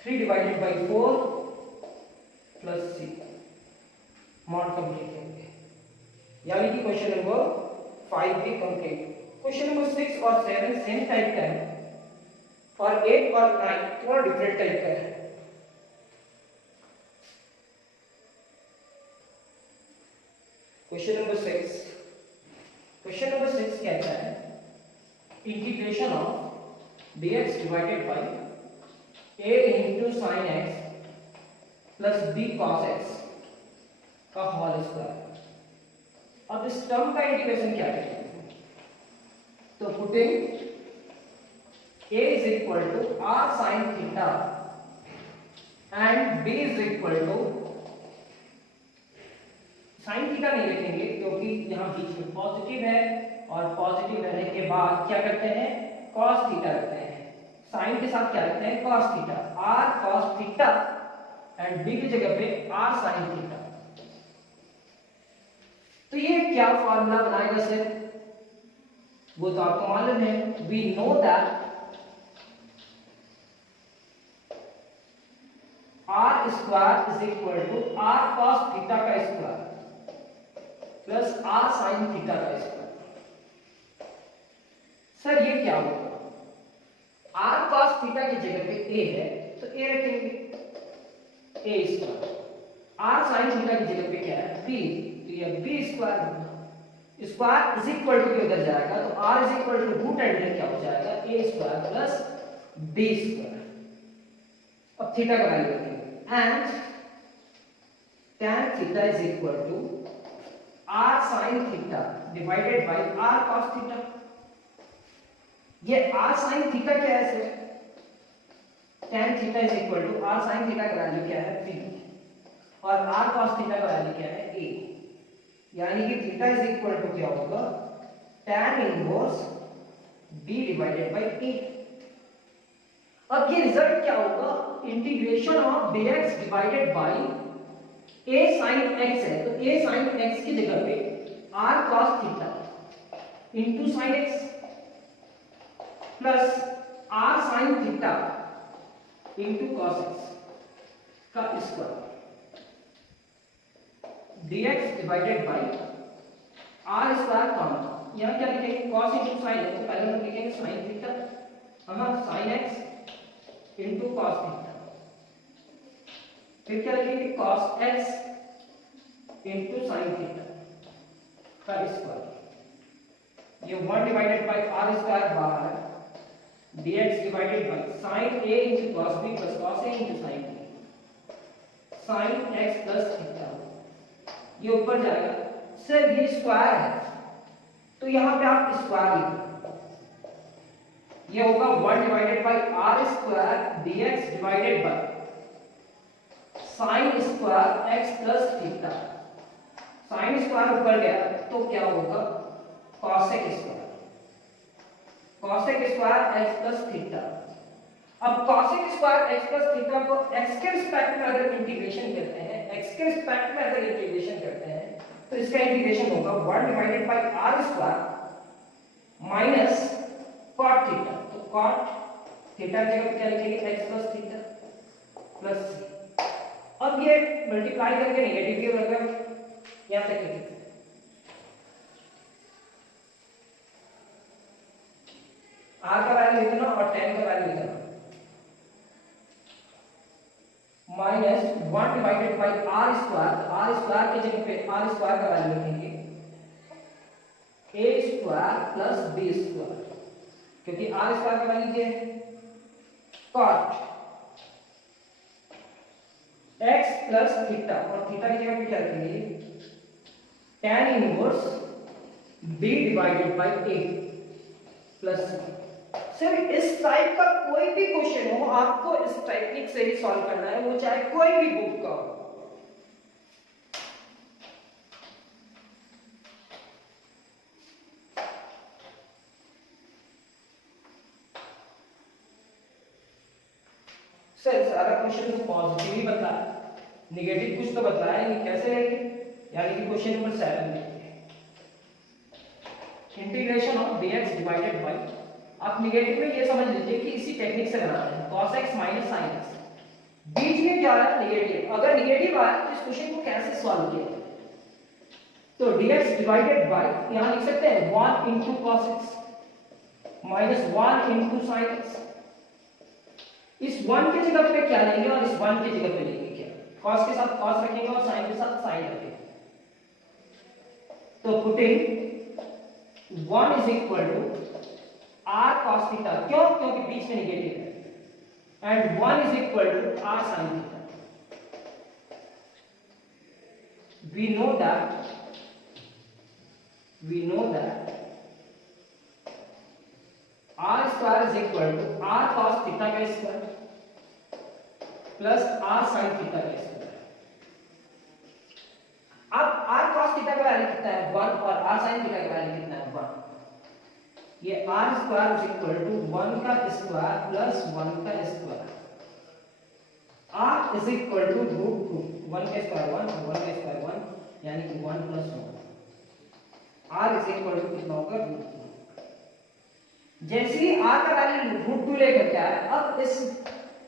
3 divided by 4 plus c mod complete करेंगे, यानी कि क्वेश्चन नंबर 5 भी कंप्लीट। क्वेश्चन नंबर 6 और 7 सेम टाइप का है और 8 और 9 थोड़ा डिफरेंट टाइप का है। क्वेश्चन नंबर 6, क्वेश्चन नंबर 6 कहता है integration of dx divided by a into sine x plus b cos x का होल स्क्वायर। अब इस टर्म का इंटीग्रेशन क्या करेंगे, तो putting a is equal to r sin theta and b is equal to sin theta नहीं लिखेंगे क्योंकि यहाँ बीच में पॉजिटिव है और पॉजिटिव रहने के बाद क्या करते हैं cos थीटा रखते हैं, sin के साथ क्या रखते हैं cos theta, r cos theta and b की जगह पे r sin थीटा। तो ये क्या फार्मूला बनाएगा सर, वो तो आपको मालूम है, we know that r square is equal to r cos theta का square plus r sin theta का स्क्वायर। सर ये क्या होगा, r cos थीटा की जगह पे a है तो a रखेंगे a square, r sin theta की जगह पे क्या है b, तो ये b स्क्वायर होगा, स्क्वायर इज इक्वल टू उधर जाएगा तो r is equal to root under क्या हो जाएगा a square plus b square. अब थीटा का वैल्यू रखेंगे and tan theta is equal to r sin theta divided by r cos theta. ये r sin थीटा क्या है sir, tan theta is equal to r sin theta का value क्या है b और r cos थीटा का value क्या है a, यानी कि थीटा इज इक्वल टू क्या होगा tan inverse b divided bye a। अब ये रिजल्ट क्या होगा, integration of dx divided bye a sin x है तो a sin x की जगह पे r cos theta into sin x plus r sin theta into cos x का square, dx divided by r square common, यहां क्या लिखेंगे cos into sin है तो पहले हम लिखेंगे sin थीटा, हम sin x into cos theta, फिर क्या लिखेंगे cos x into sin theta का स्क्वायर, ये 1 डिवाइडेड बाय r स्क्वायर बाहर है, dx divided by sin a into cos b plus cos a into sin b। Sine x plus theta, ये ऊपर जाएगा। सर ये स्क्वायर है तो यहां पे आप स्क्वायर लिखो, ये होगा 1 divided by r square dx divided by sine square x plus theta. Sine square ऊपर गया तो क्या होगा cosec square, cosec square x plus theta. अब cosec square x plus theta को एक्स के रिस्पेक्ट में अगर इंटीग्रेशन करते हैं, एक्स के रिस्पेक्ट में अगर इंटीग्रेशन करते हैं तो इसका इंटीग्रेशन होगा 1 divided by r square minus cot theta. तो कॉट थीटा की जगह क्या लिखेंगे x plus theta plus c. अब ये मल्टीप्लाई करके नेगेटिव की जगह यहां तक लिखेंगे, आर का वैल्यू लिखना और tan का वैल्यू लिखना, minus 1 divided by r square की जगह पे आर स्क्वायर का वैल्यू लिखेंगे a square plus b square, क्योंकि आर स्क्वायर का वैल्यू क्या है कॉट एक्स प्लस थीटा, और थीटा की जगह पे क्या रखेंगे tan inverse b divided by a plus c. Sir इस टाइप का कोई भी क्वेश्चन हो आपको इस टेक्निक से ही सॉल्व करना है, वो चाहे कोई भी बुक का हो। सर सारा क्वेश्चन तो पॉजिटिव ही बताया, नेगेटिव कुछ तो बताया नहीं, कैसे लेंगे? यानी कि क्वेश्चन नंबर 7 में integration of dx divided bye, आप नेगेटिव में ये समझ लीजिए कि इसी टेक्निक से बनाते हैं cos x minus sin x, बीच में क्या आया नेगेटिव, अगर नेगेटिव आया तो इस क्वेश्चन को कैसे सॉल्व किया? तो dx डिवाइडेड बाय यहां लिख सकते हैं 1 into cos x minus 1 into sin x। इस 1 की जगह पे क्या लेंगे और इस 1 की जगह पे लेंगे क्या? cos के साथ cos रखेंगे और sin के साथ sin रखेंगे। तो putting 1 is equal to r cos theta, क्यों? क्योंकि बीच में नेगेटिव है, and 1 is equal to r sin theta। we know that r square is equal to r cos theta का square plus r sin theta का square. अब r cos theta का value कितना है 1 और r sin theta का value कितना है 1। ये r square is equal to 1 का स्क्वायर प्लस 1 का square, r is equal to root 2, 1 का स्क्वायर 1 और 1 का स्क्वायर 1, यानी कि 1 plus 1, r is equal to कितना होगा रूट 2। जैसे ही r का वैल्यू रूट 2 लेकर के आया,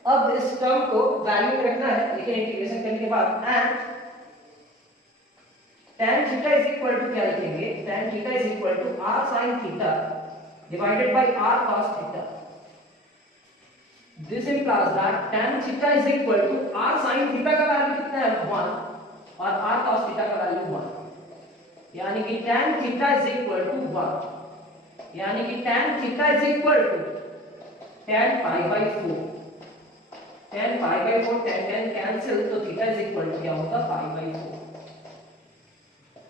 अब इस टर्म को वैल्यू में रखना है, लेकिन इंटीग्रेशन करने के बाद and tan theta is equal to क्या लिखेंगे, tan theta is equal to r sin theta divided by r cos theta। This implies that tan theta is equal to r sin theta का value कितना है 1 और r cos theta का value 1, यानी कि tan theta is equal to 1, यानी कि tan theta is equal to tan pi by 4, tan pi by 4 tan cancel, तो theta is equal to क्या होगा pi by 4,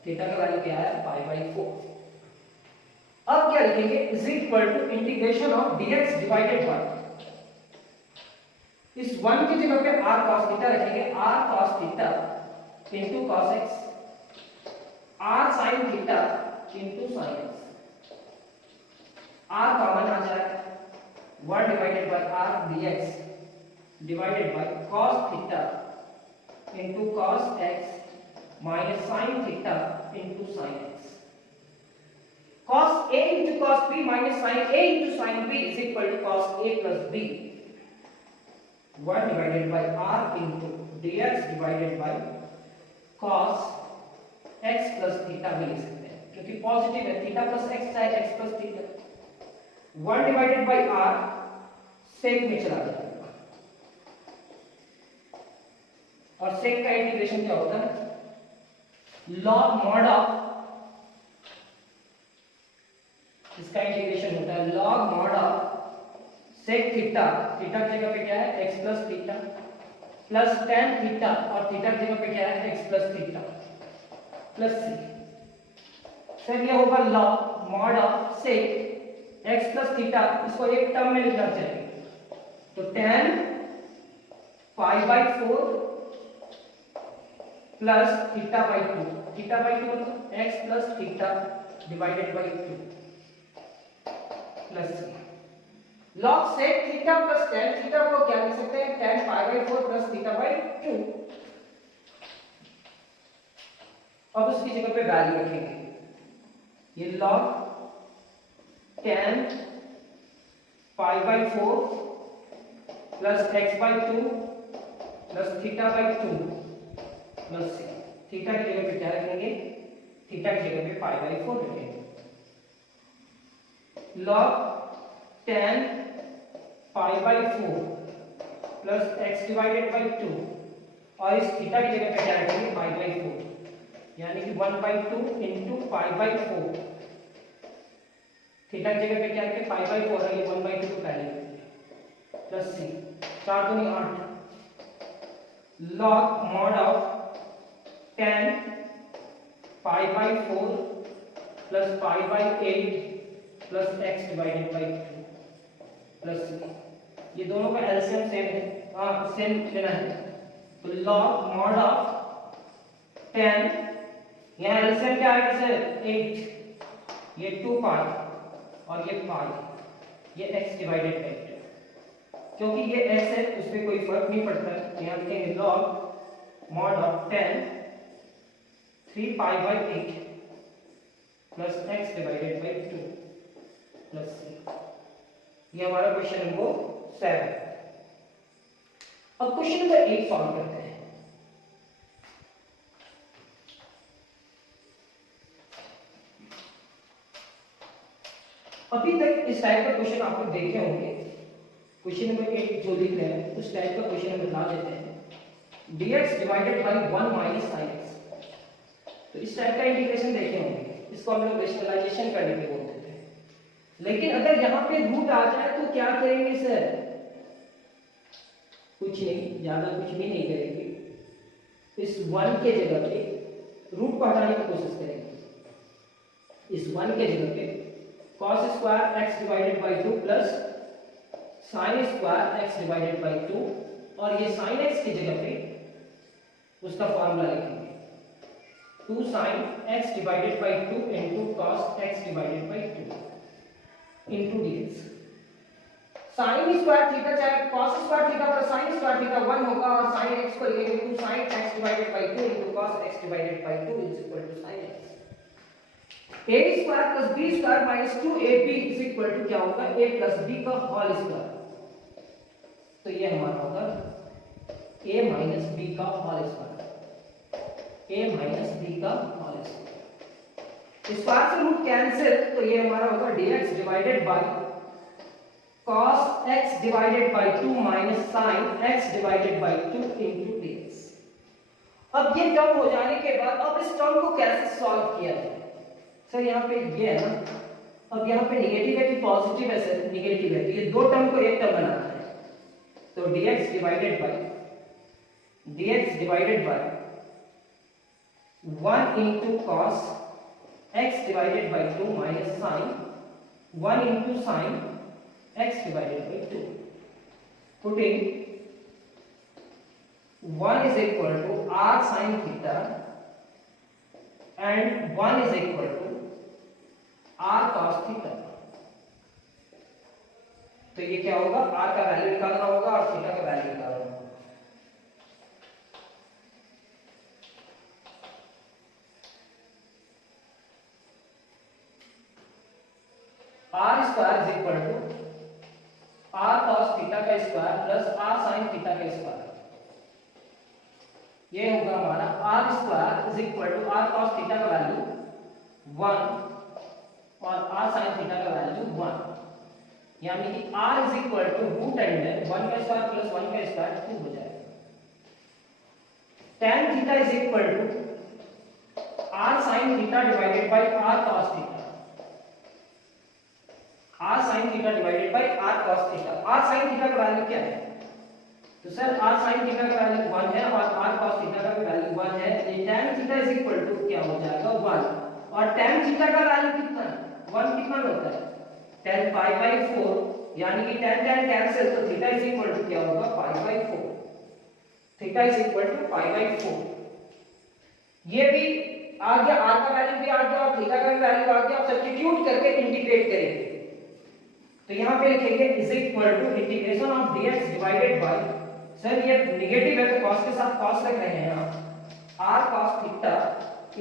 थीटा का वैल्यू क्या है pi by 4। अब क्या लिखेंगे is equal to integration of dx divided by, इस 1 की जगह पे r cos थीटा रखेंगे, r cos theta into cos x, r sin theta into sin x, r common आ जाएगा 1 divided by r dx divided by cos theta into cos x minus sin theta into sin x। cos a into cos b minus sin a into sin b is equal to cos a plus b, 1 divided by r into dx divided by cos x plus theta भी लिख सकते हैं, क्योंकि positive है, theta plus x चाहे x plus theta, 1 divided by r sec में चला जाएगा, और sec का इंटीग्रेशन क्या होता है log mod ऑफ, इसका इंटीग्रेशन होता है log mod of sec theta, theta की जगह पे क्या है x plus theta plus tan theta, और थीटा की जगह पे क्या है x plus theta plus c। फिर ये होगा log mod of sec x plus theta, इसको एक टर्म में लिखना चाहिए, तो tan pi by 4 plus theta by 2, theta by 2 मतलब x plus theta divided by 2 plus c। log sec theta plus tan theta को क्या लिख सकते हैं, tan pi by 4 plus theta by 2। अब उसकी जगह पे वैल्यू रखेंगे, ये log tan pi by 4 plus x by 2 plus theta by 2 plus c। Theta की जगह पे क्या रखेंगे, थीटा की जगह पे पाई बाई 4 रखेंगे। log tan pi by 4 plus x divided by 2, और इस थीटा की जगह पे क्या रखेंगे, पाई बाई 4, यानी कि 1/2 इंटू पाई बाई 4। थीटा की जगह पे क्या रखें, पाई बाई 4 है, ये 1/2 तो पहले प्लस c, 4 दूनी 8, log mod of tan pi by 4 plus pi by 8 plus x divided by 2 plus c। ये दोनों का एलसीएम सेम है, हाँ सेम लेना है, तो log mod ऑफ tan, यहाँ एलसीएम क्या आएगा सर 8, ये 2 पाई और ये पाई, ये x डिवाइडेड बाई 2, क्योंकि ये x है उस पर कोई फर्क नहीं पड़ता है, तो यहाँ लिखेंगे log mod of tan 3 pi by 8 plus x divided by 2 plus c। ये हमारा क्वेश्चन नंबर 7। अब क्वेश्चन नंबर 8 सॉल्व करते हैं। अभी तक इस टाइप का क्वेश्चन आप लोग देखे होंगे, क्वेश्चन नंबर 8 जो लिख रहे हैं उस टाइप का क्वेश्चन हम बता देते हैं, dx divided by 1 minus sin x। तो इस टाइप का इंटीग्रेशन देखे होंगे, इसको हम लोग रेशनलाइजेशन करने के बोलते थे। लेकिन अगर यहाँ पे रूट आ जाए तो क्या करेंगे सर, कुछ नहीं, ज्यादा कुछ भी नहीं करेंगे, इस 1 के जगह पे रूट को हटाने की कोशिश करेंगे। इस 1 के जगह पे cos square x divided by 2 plus sin square x divided by 2, और ये sin x की जगह पे उसका फॉर्मूला लिखेंगे 2 sin x divided by 2 into cos x divided by 2 into dx। sin square theta चाहे cos square theta plus sin square theta 1 होगा, और sin x को लिखेंगे 2 sin x divided by 2 into cos x divided by 2 is equal to sin x। a square plus b square minus 2ab is equal to क्या होगा, a plus b का whole square. तो ये हमारा होगा a minus b का whole square, a minus b का whole square. Square से रूट कैंसिल, तो ये हमारा होगा dx divided by cos x divided by 2 minus sin x divided by 2 into dx। अब ये टर्म हो जाने के बाद अब इस टर्म को कैसे सॉल्व किया जाए, सर यहाँ पे ये है ना, अब यहाँ पे नेगेटिव है कि पॉजिटिव है सर, नेगेटिव है, तो ये दो टर्म को एक टर्म बनाना है, तो dx divided by 1 into cos x divided by 2 minus sin 1 into sin x divided by 2, putting 1 is equal to r sin theta and 1 is equal to r cos theta। तो ये क्या होगा, r का value निकालना होगा और theta का value निकालना होगा। r square is equal to r cos theta का square plus r sin theta का स्क्वायर। ये होगा हमारा r square is equal to r cos theta का वैल्यू 1 और r sin थीटा का वैल्यू 1, यानी कि r is equal to root under 1 का स्क्वायर प्लस 1 का स्क्वायर 2 हो जाएगा। tan theta is equal to r sin theta divided by r cos theta, r sin theta divided by r cos theta. r sin theta का value क्या है, तो sir r sin theta का value 1 है और r cos theta का भी value 1 है, ये tan theta is equal to क्या हो जाएगा 1, और tan थीटा का वैल्यू कितना है 1 कितना में होता है tan पाई बाई 4, यानी कि tan tan कैंसिल, तो थीटा इज इक्वल टू क्या होगा pi by 4, theta is equal to pi by 4। ये भी आ गया, r का वैल्यू भी आ गया और थीटा का भी वैल्यू आ गया। अब सब्स्टिट्यूट करके इंटीग्रेट करेंगे, तो यहां पे लिखेंगे is equal to integration of dx divided by, sir ये नेगेटिव है तो cos के साथ cos रख रहे हैं यहां, r cos theta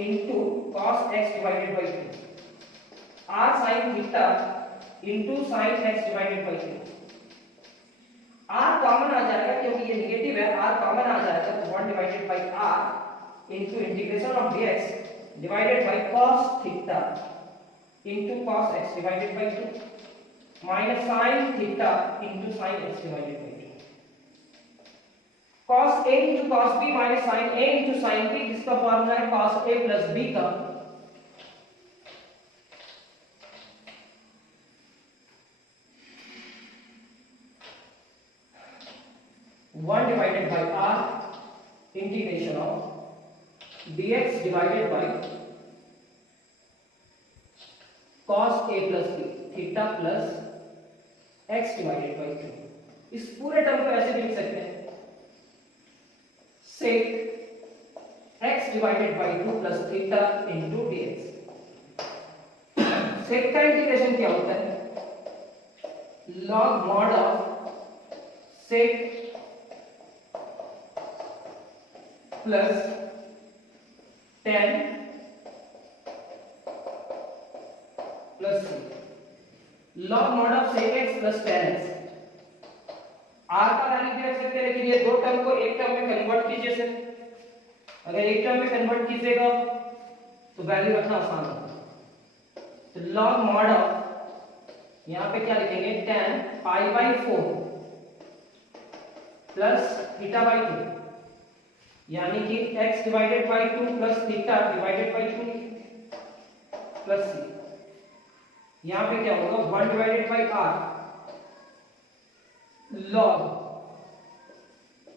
into cos x divided by 2, r sin theta into sin x divided by 2। r common आ जाएगा क्योंकि ये नेगेटिव है, r कॉमन आ जाएगा तो 1 divided by r into integration of dx divided by cos theta into cos x divided by 2 minus sin theta into sin x divided by 2। cos a into cos b minus sin a into sin b, जिसका formula है cos a plus b का, one divided by r integration of dx divided by cos a plus b theta plus x divided by 2। इस पूरे term को ऐसे भी लिख सकते हैं sec x divided by 2 plus theta into dx। sec का इंटीग्रेशन क्या होता है log mod of sec plus tan plus log mod of sec x plus tan x। r का वैल्यू भी रख सकते हैं, लेकिन ये दो टर्म को एक टर्म में कन्वर्ट कीजिए सर। अगर एक टर्म में कन्वर्ट कीजिएगा तो वैल्यू रखना आसान होगा। तो log mod ऑफ, यहां पे क्या लिखेंगे tan pi by 4 plus theta by 2, यानी कि x divided by 2 plus theta divided by 2 plus c। यहां पे क्या होगा 1 divided by r log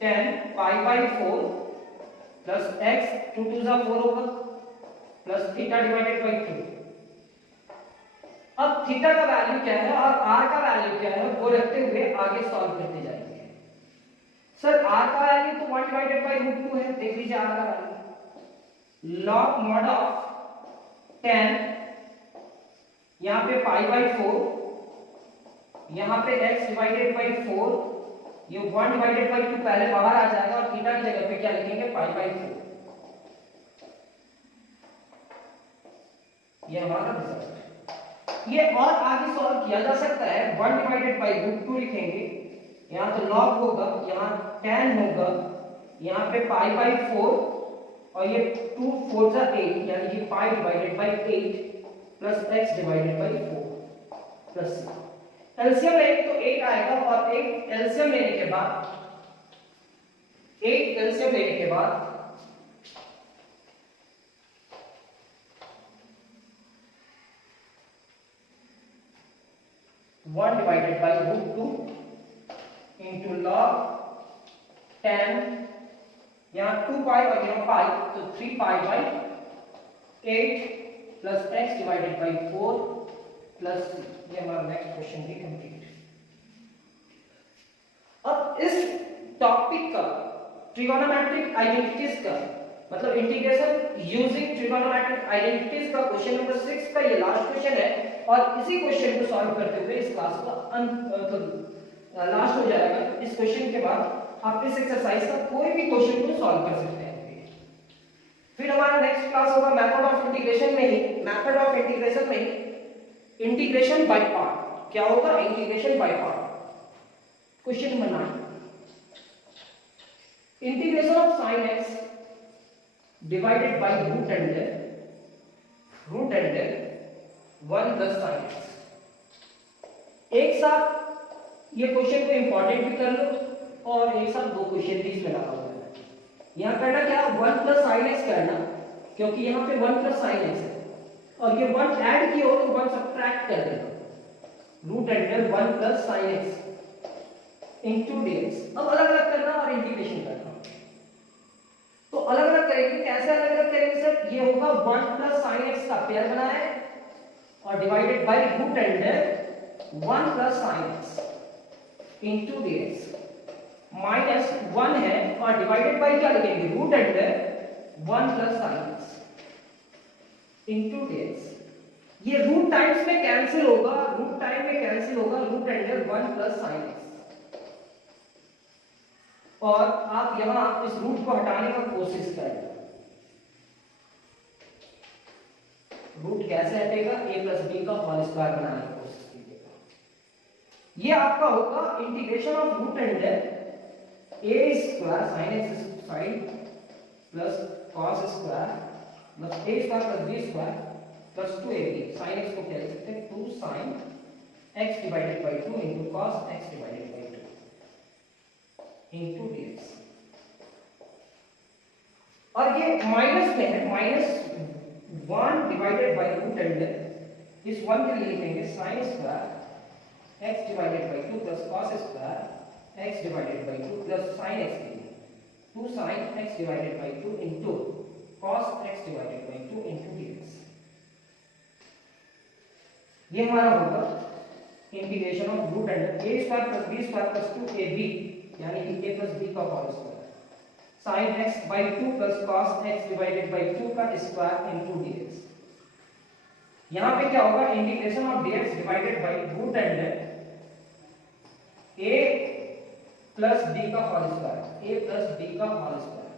tan pi by 4 plus x 2 2 जा 4 होगा प्लस थीटा डिवाइडेड बाई 2। अब थीटा का वैल्यू क्या है और r का वैल्यू क्या है वो रखते हुए आगे सॉल्व करते जाएंगे। सर r का वैल्यू तो 1 डिवाइडेड बाई √2 है, देख लीजिए r का value log mod of tan, यहां पे पाई बाई 4, यहां पे x डिवाइडेड बाई 4, ये 1 डिवाइडेड बाई 2 पहले बाहर आ जाएगा और थीटा की जगह पे क्या लिखेंगे पाई बाई 4। ये हमारा रिजल्ट। ये और आगे सॉल्व किया जा सकता है, 1 डिवाइडेड बाई √2 लिखेंगे, यहां तो log होगा, यहां tan होगा, यहां पे पाई बाई 4 और ये 2 4 जा 8, यानी कि पाई divided by 8 plus x divided by 4 plus c। LCM लेंगे तो 8 आएगा और 8 एलसीएम लेने के बाद 1 divided by √2 into log tan, यहां 2 पाई और यहां पाई तो 3 pi by 8 plus x divided by 4 plus c। ये हमारा नेक्स्ट क्वेश्चन भी कंप्लीट। अब इस टॉपिक का ट्रिगोनोमेट्रिक आइडेंटिटीज का मतलब इंटीग्रेशन यूजिंग ट्रिगोनोमेट्रिक आइडेंटिटीज का क्वेश्चन नंबर 6 का ये लास्ट क्वेश्चन है और इसी क्वेश्चन को सॉल्व करते हुए इस क्लास का लास्ट हो जाएगा। इस क्वेश्चन के बाद आप इस एक्सरसाइज का कोई भी क्वेश्चन को सॉल्व कर सकते हैं। फिर हमारा नेक्स्ट क्लास होगा मेथड ऑफ इंटीग्रेशन में ही इंटीग्रेशन बाय पार्ट। क्या होगा integration by part. Question number 9, integration of sin x divided by root under 1 plus sin x। एक साथ ये क्वेश्चन को इंपॉर्टेंट भी कर लो और एक साथ दो क्वेश्चन भी इसमें लगा हुआ है। यहां करना क्या 1 प्लस sin x करना, क्योंकि यहां पे 1 प्लस sin x है और ये 1 ऐड किया हो तो 1 सब्ट्रैक्ट कर देना, root under 1 plus sin x into dx। अब अलग अलग करना और इंटीग्रेशन करना। तो अलग अलग करेंगे, कैसे अलग अलग करेंगे सर? ये होगा 1 प्लस साइन एक्स का पेयर बना है और divided by root under 1 plus sine x into dx minus 1 है और डिवाइडेड बाय क्या लिखेंगे? Root under 1 plus sine x into dx। ये रूट टाइम्स में कैंसिल होगा, रूट टाइम में कैंसिल होगा, root under 1 plus sine x. और आप यहां इस रूट को हटाने का कोशिश करें। रूट कैसे हटेगा? a प्लस बी का होल स्क्वायर बनाने की कोशिश कीजिएगा। ये आपका होगा integration of root under a square sine x sine plus cos square plus a square plus b square plus 2ab। Sine x को क्या लिख सकते हैं? 2 sine x divided by 2 into cos x divided by 2 into dx। और ये minus में है, minus 1 divided by root under इस 1 के लिए लिखेंगे sine square x divided by 2 plus cos square x divided by 2 plus sine x के लिए 2 sine x divided by 2 into cos x divided by 2 into dx। ये हमारा होगा integration of root under a square plus b square plus 2ab यानी कि a plus b का whole square sin x by 2 plus cos x divided by 2 का square into dx। यहां पे क्या होगा? Integration of dx divided by root under a plus b का whole square, a plus b का whole square.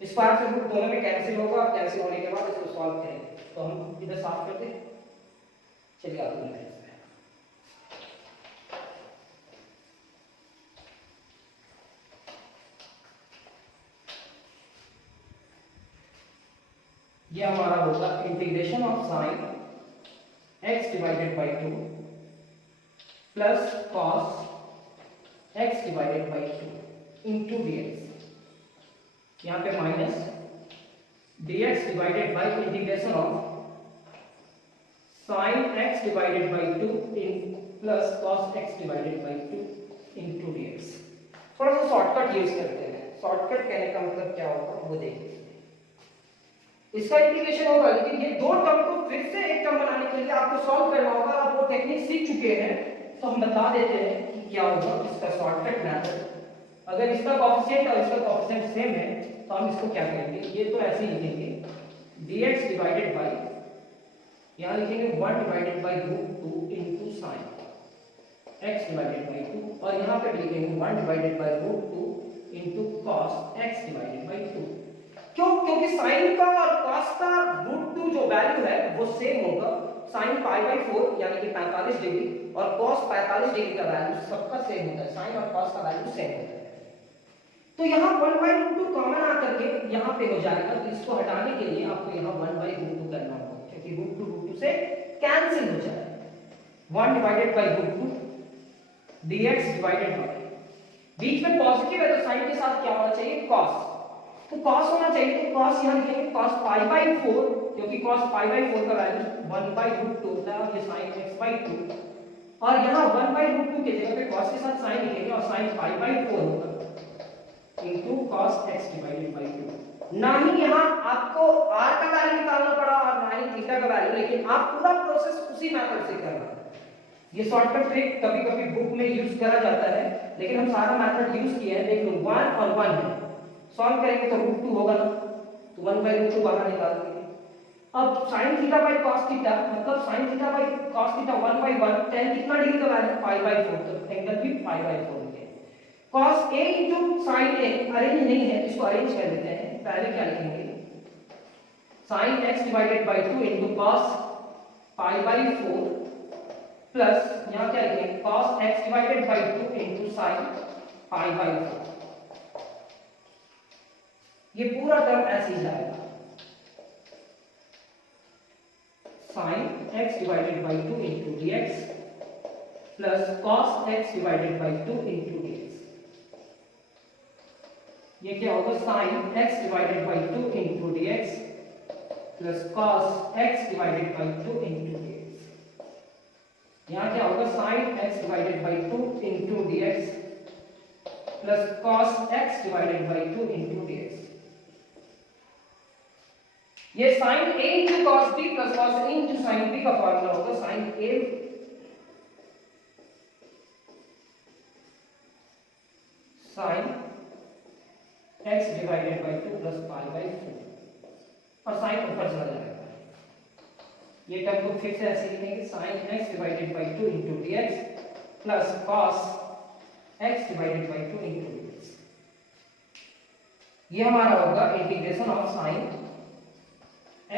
Square से root दोनों में कैंसिल होगा और कैंसिल होने के बाद इसको सॉल्व करेंगे। तो हम इधर साफ करते हैं। चलिए आप लोग ये हमारा होगा integration of sine x divided by 2 plus cos x divided by 2 into dx। यहां पे minus dx divided bye integration of sine x divided by 2 in plus cos x divided by 2 into dx। थोड़ा सा shortcut use करते हैं। Shortcut कहने का मतलब क्या होगा वो देखिए। इसका इंटीग्रेशन होगा, लेकिन ये दो टर्म को फिर से एक टर्म बनाने के लिए आपको सॉल्व करना होगा। आप वो टेक्निक सीख चुके हैं तो हम बता देते हैं कि क्या होगा इसका शॉर्टकट मेथड। अगर इसका कोएफिशिएंट और इसका कोएफिशिएंट सेम है तो हम इसको क्या करेंगे? ये तो ऐसे ही लिखेंगे dx डिवाइडेड बाय, यहां लिखेंगे 1 divided by √2 into sin x divided by 2 और यहां पे लिखेंगे 1 divided by √2 into cos x divided by 2। क्यों? क्योंकि साइन का और cos का √2 जो वैल्यू है वो सेम होगा। साइन π/4 यानी कि 45 डिग्री और cos 45 डिग्री का वैल्यू सबका सेम होता है। साइन और cos का वैल्यू सेम होता है। तो यहाँ 1/√2 कॉमन आकर के यहाँ पे हो जाएगा। तो इसको हटाने के लिए आपको यहाँ 1/√2 करना होगा क्योंकि √2 से कैंसिल हो जाएगा। 1 divided by √2 dx divided by, बीच में पॉजिटिव है तो साइन के साथ क्या होना चाहिए? cos। तो cos होना चाहिए, तो cos यहां लिखेंगे cos π/4 क्योंकि cos π/4 का वैल्यू 1/√2 होता है और ये sin x/2 और यहां 1/√2 के जगह पे cos के साथ sin लिखेंगे और sin π/4 होगा into cos x divided by 2। ना ही यहां आपको r का वैल्यू निकालना पड़ा और ना ही थीटा का वैल्यू, लेकिन आप पूरा प्रोसेस उसी मेथड से करना। ये शॉर्टकट ट्रिक कभी-कभी बुक में यूज करा जाता है, लेकिन हम सारा मेथड यूज किए हैं। देख लो 1 और 1 है, सॉल्व करेंगे तो √2 होगा ना, तो 1/√2 बाहर निकाल देंगे। अब sin theta by cos theta मतलब sin theta by cos theta 1/1 tan कितना डिग्री का वैल्यू? π/4, तो एंगल भी π/4 होगा। cos a into sin a arrange नहीं है, इसको अरेंज कर लेते हैं। पहले क्या लिखेंगे? sin x divided by 2 into cos π/4 plus यहां क्या लिखेंगे? cos x divided by 2 into sin π/4। ये पूरा टर्म ऐसे ही जाएगा। sin x divided by 2 into dx plus cos x divided by 2 into dx। ये क्या होगा? sin x divided by 2 into dx plus cos x divided by 2 into dx। यहाँ क्या होगा sin x divided by 2 into D x plus cos x divided by 2 into D x. ये sin a into cos b plus cos a into sin b का formula होगा sin a sin x divided by 2 plus pi by 4 और sin ऊपर चला जाएगा। ये term को फिर से ऐसे लिखेंगे sin x divided by 2 into D x plus cos x divided by 2 into D x. ये हमारा होगा integration of sin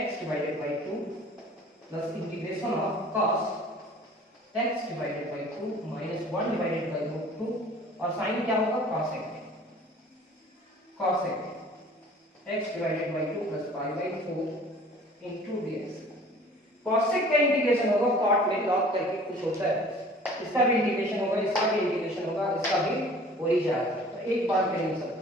x divided by 2 plus integration of cos x divided by 2 minus 1 divided by 2 और sin क्या होगा cos x divided by 2 plus pi by 4 into D x. cosec का integration होगा cot में log करके कुछ होता है, इसका भी इंटीग्रेशन होगा, इसका भी इंटीग्रेशन होगा, इसका भी हो ही जाएगा, तो एक बार में नहीं सकता।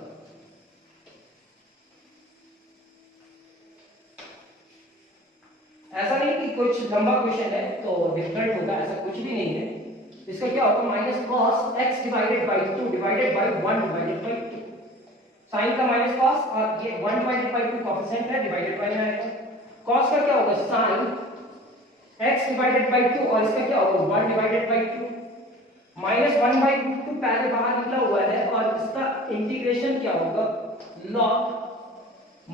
ऐसा नहीं कि कुछ लंबा क्वेश्चन है तो डिफिकल्ट होगा, ऐसा कुछ भी नहीं है। इसका क्या होगा minus cos x divided by 2 divided by 1 divided by 2, sine का माइनस cos और ये 1 डिवाइडेड बाई 2 कोएफिशिएंट है, डिवाइडेड बाई में आएगा। cos का क्या होगा sin x डिवाइडेड बाई 2 और इसका क्या होगा 1 डिवाइडेड बाई 2 माइनस 1 बाई 2 पहले बाहर निकला हुआ है और इसका इंटीग्रेशन क्या होगा log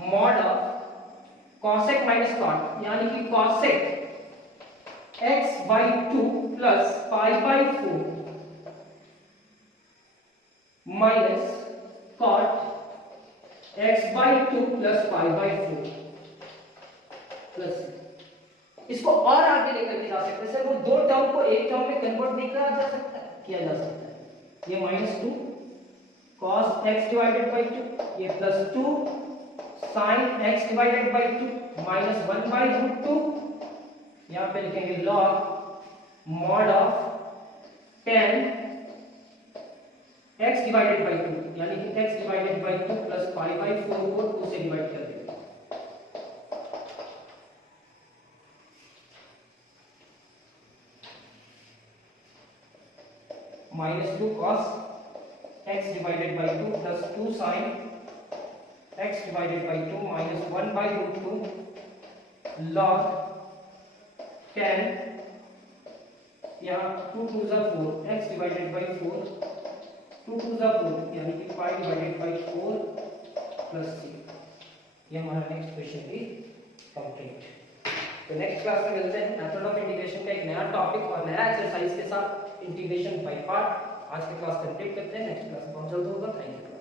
mod of cosec minus cot, यानी कि cosec x by 2 plus pi by 4 minus cot x by 2 plus pi by 4 plus. इसको और आगे लेकर के जा सकते हैं सर, वो दो टर्म को एक टर्म में कन्वर्ट नहीं किया जा सकता, किया जा सकता है। ये minus 2 cos x divided by 2, ये plus 2 sin x divided by 2 minus 1 by root 2, यहाँ पे लिखेंगे log mod of 10 x divided by 2, यानी कि x divided by 2 plus pi by 4 को 2 से डिवाइड कर देंगे। Minus 2 cos x divided by 2 plus 2 sin x divided by 2 minus 1 by root 2 log 10, यहाँ 2 2 जा 4 x डिवाइडेड बाई 4 2 2 जा 4 यानी कि 5 डिवाइडेड बाई 4 प्लस 6। ये हमारा नेक्स्ट क्वेश्चन भी कंप्लीट। तो नेक्स्ट क्लास में मिलते हैं मेथड ऑफ इंटीग्रेशन का एक नया टॉपिक और नया एक्सरसाइज के साथ, इंटीग्रेशन बाय पार्ट। आज की क्लास कंप्लीट करते हैं, नेक्स्ट क्लास बहुत जल्द होगा। Thank you.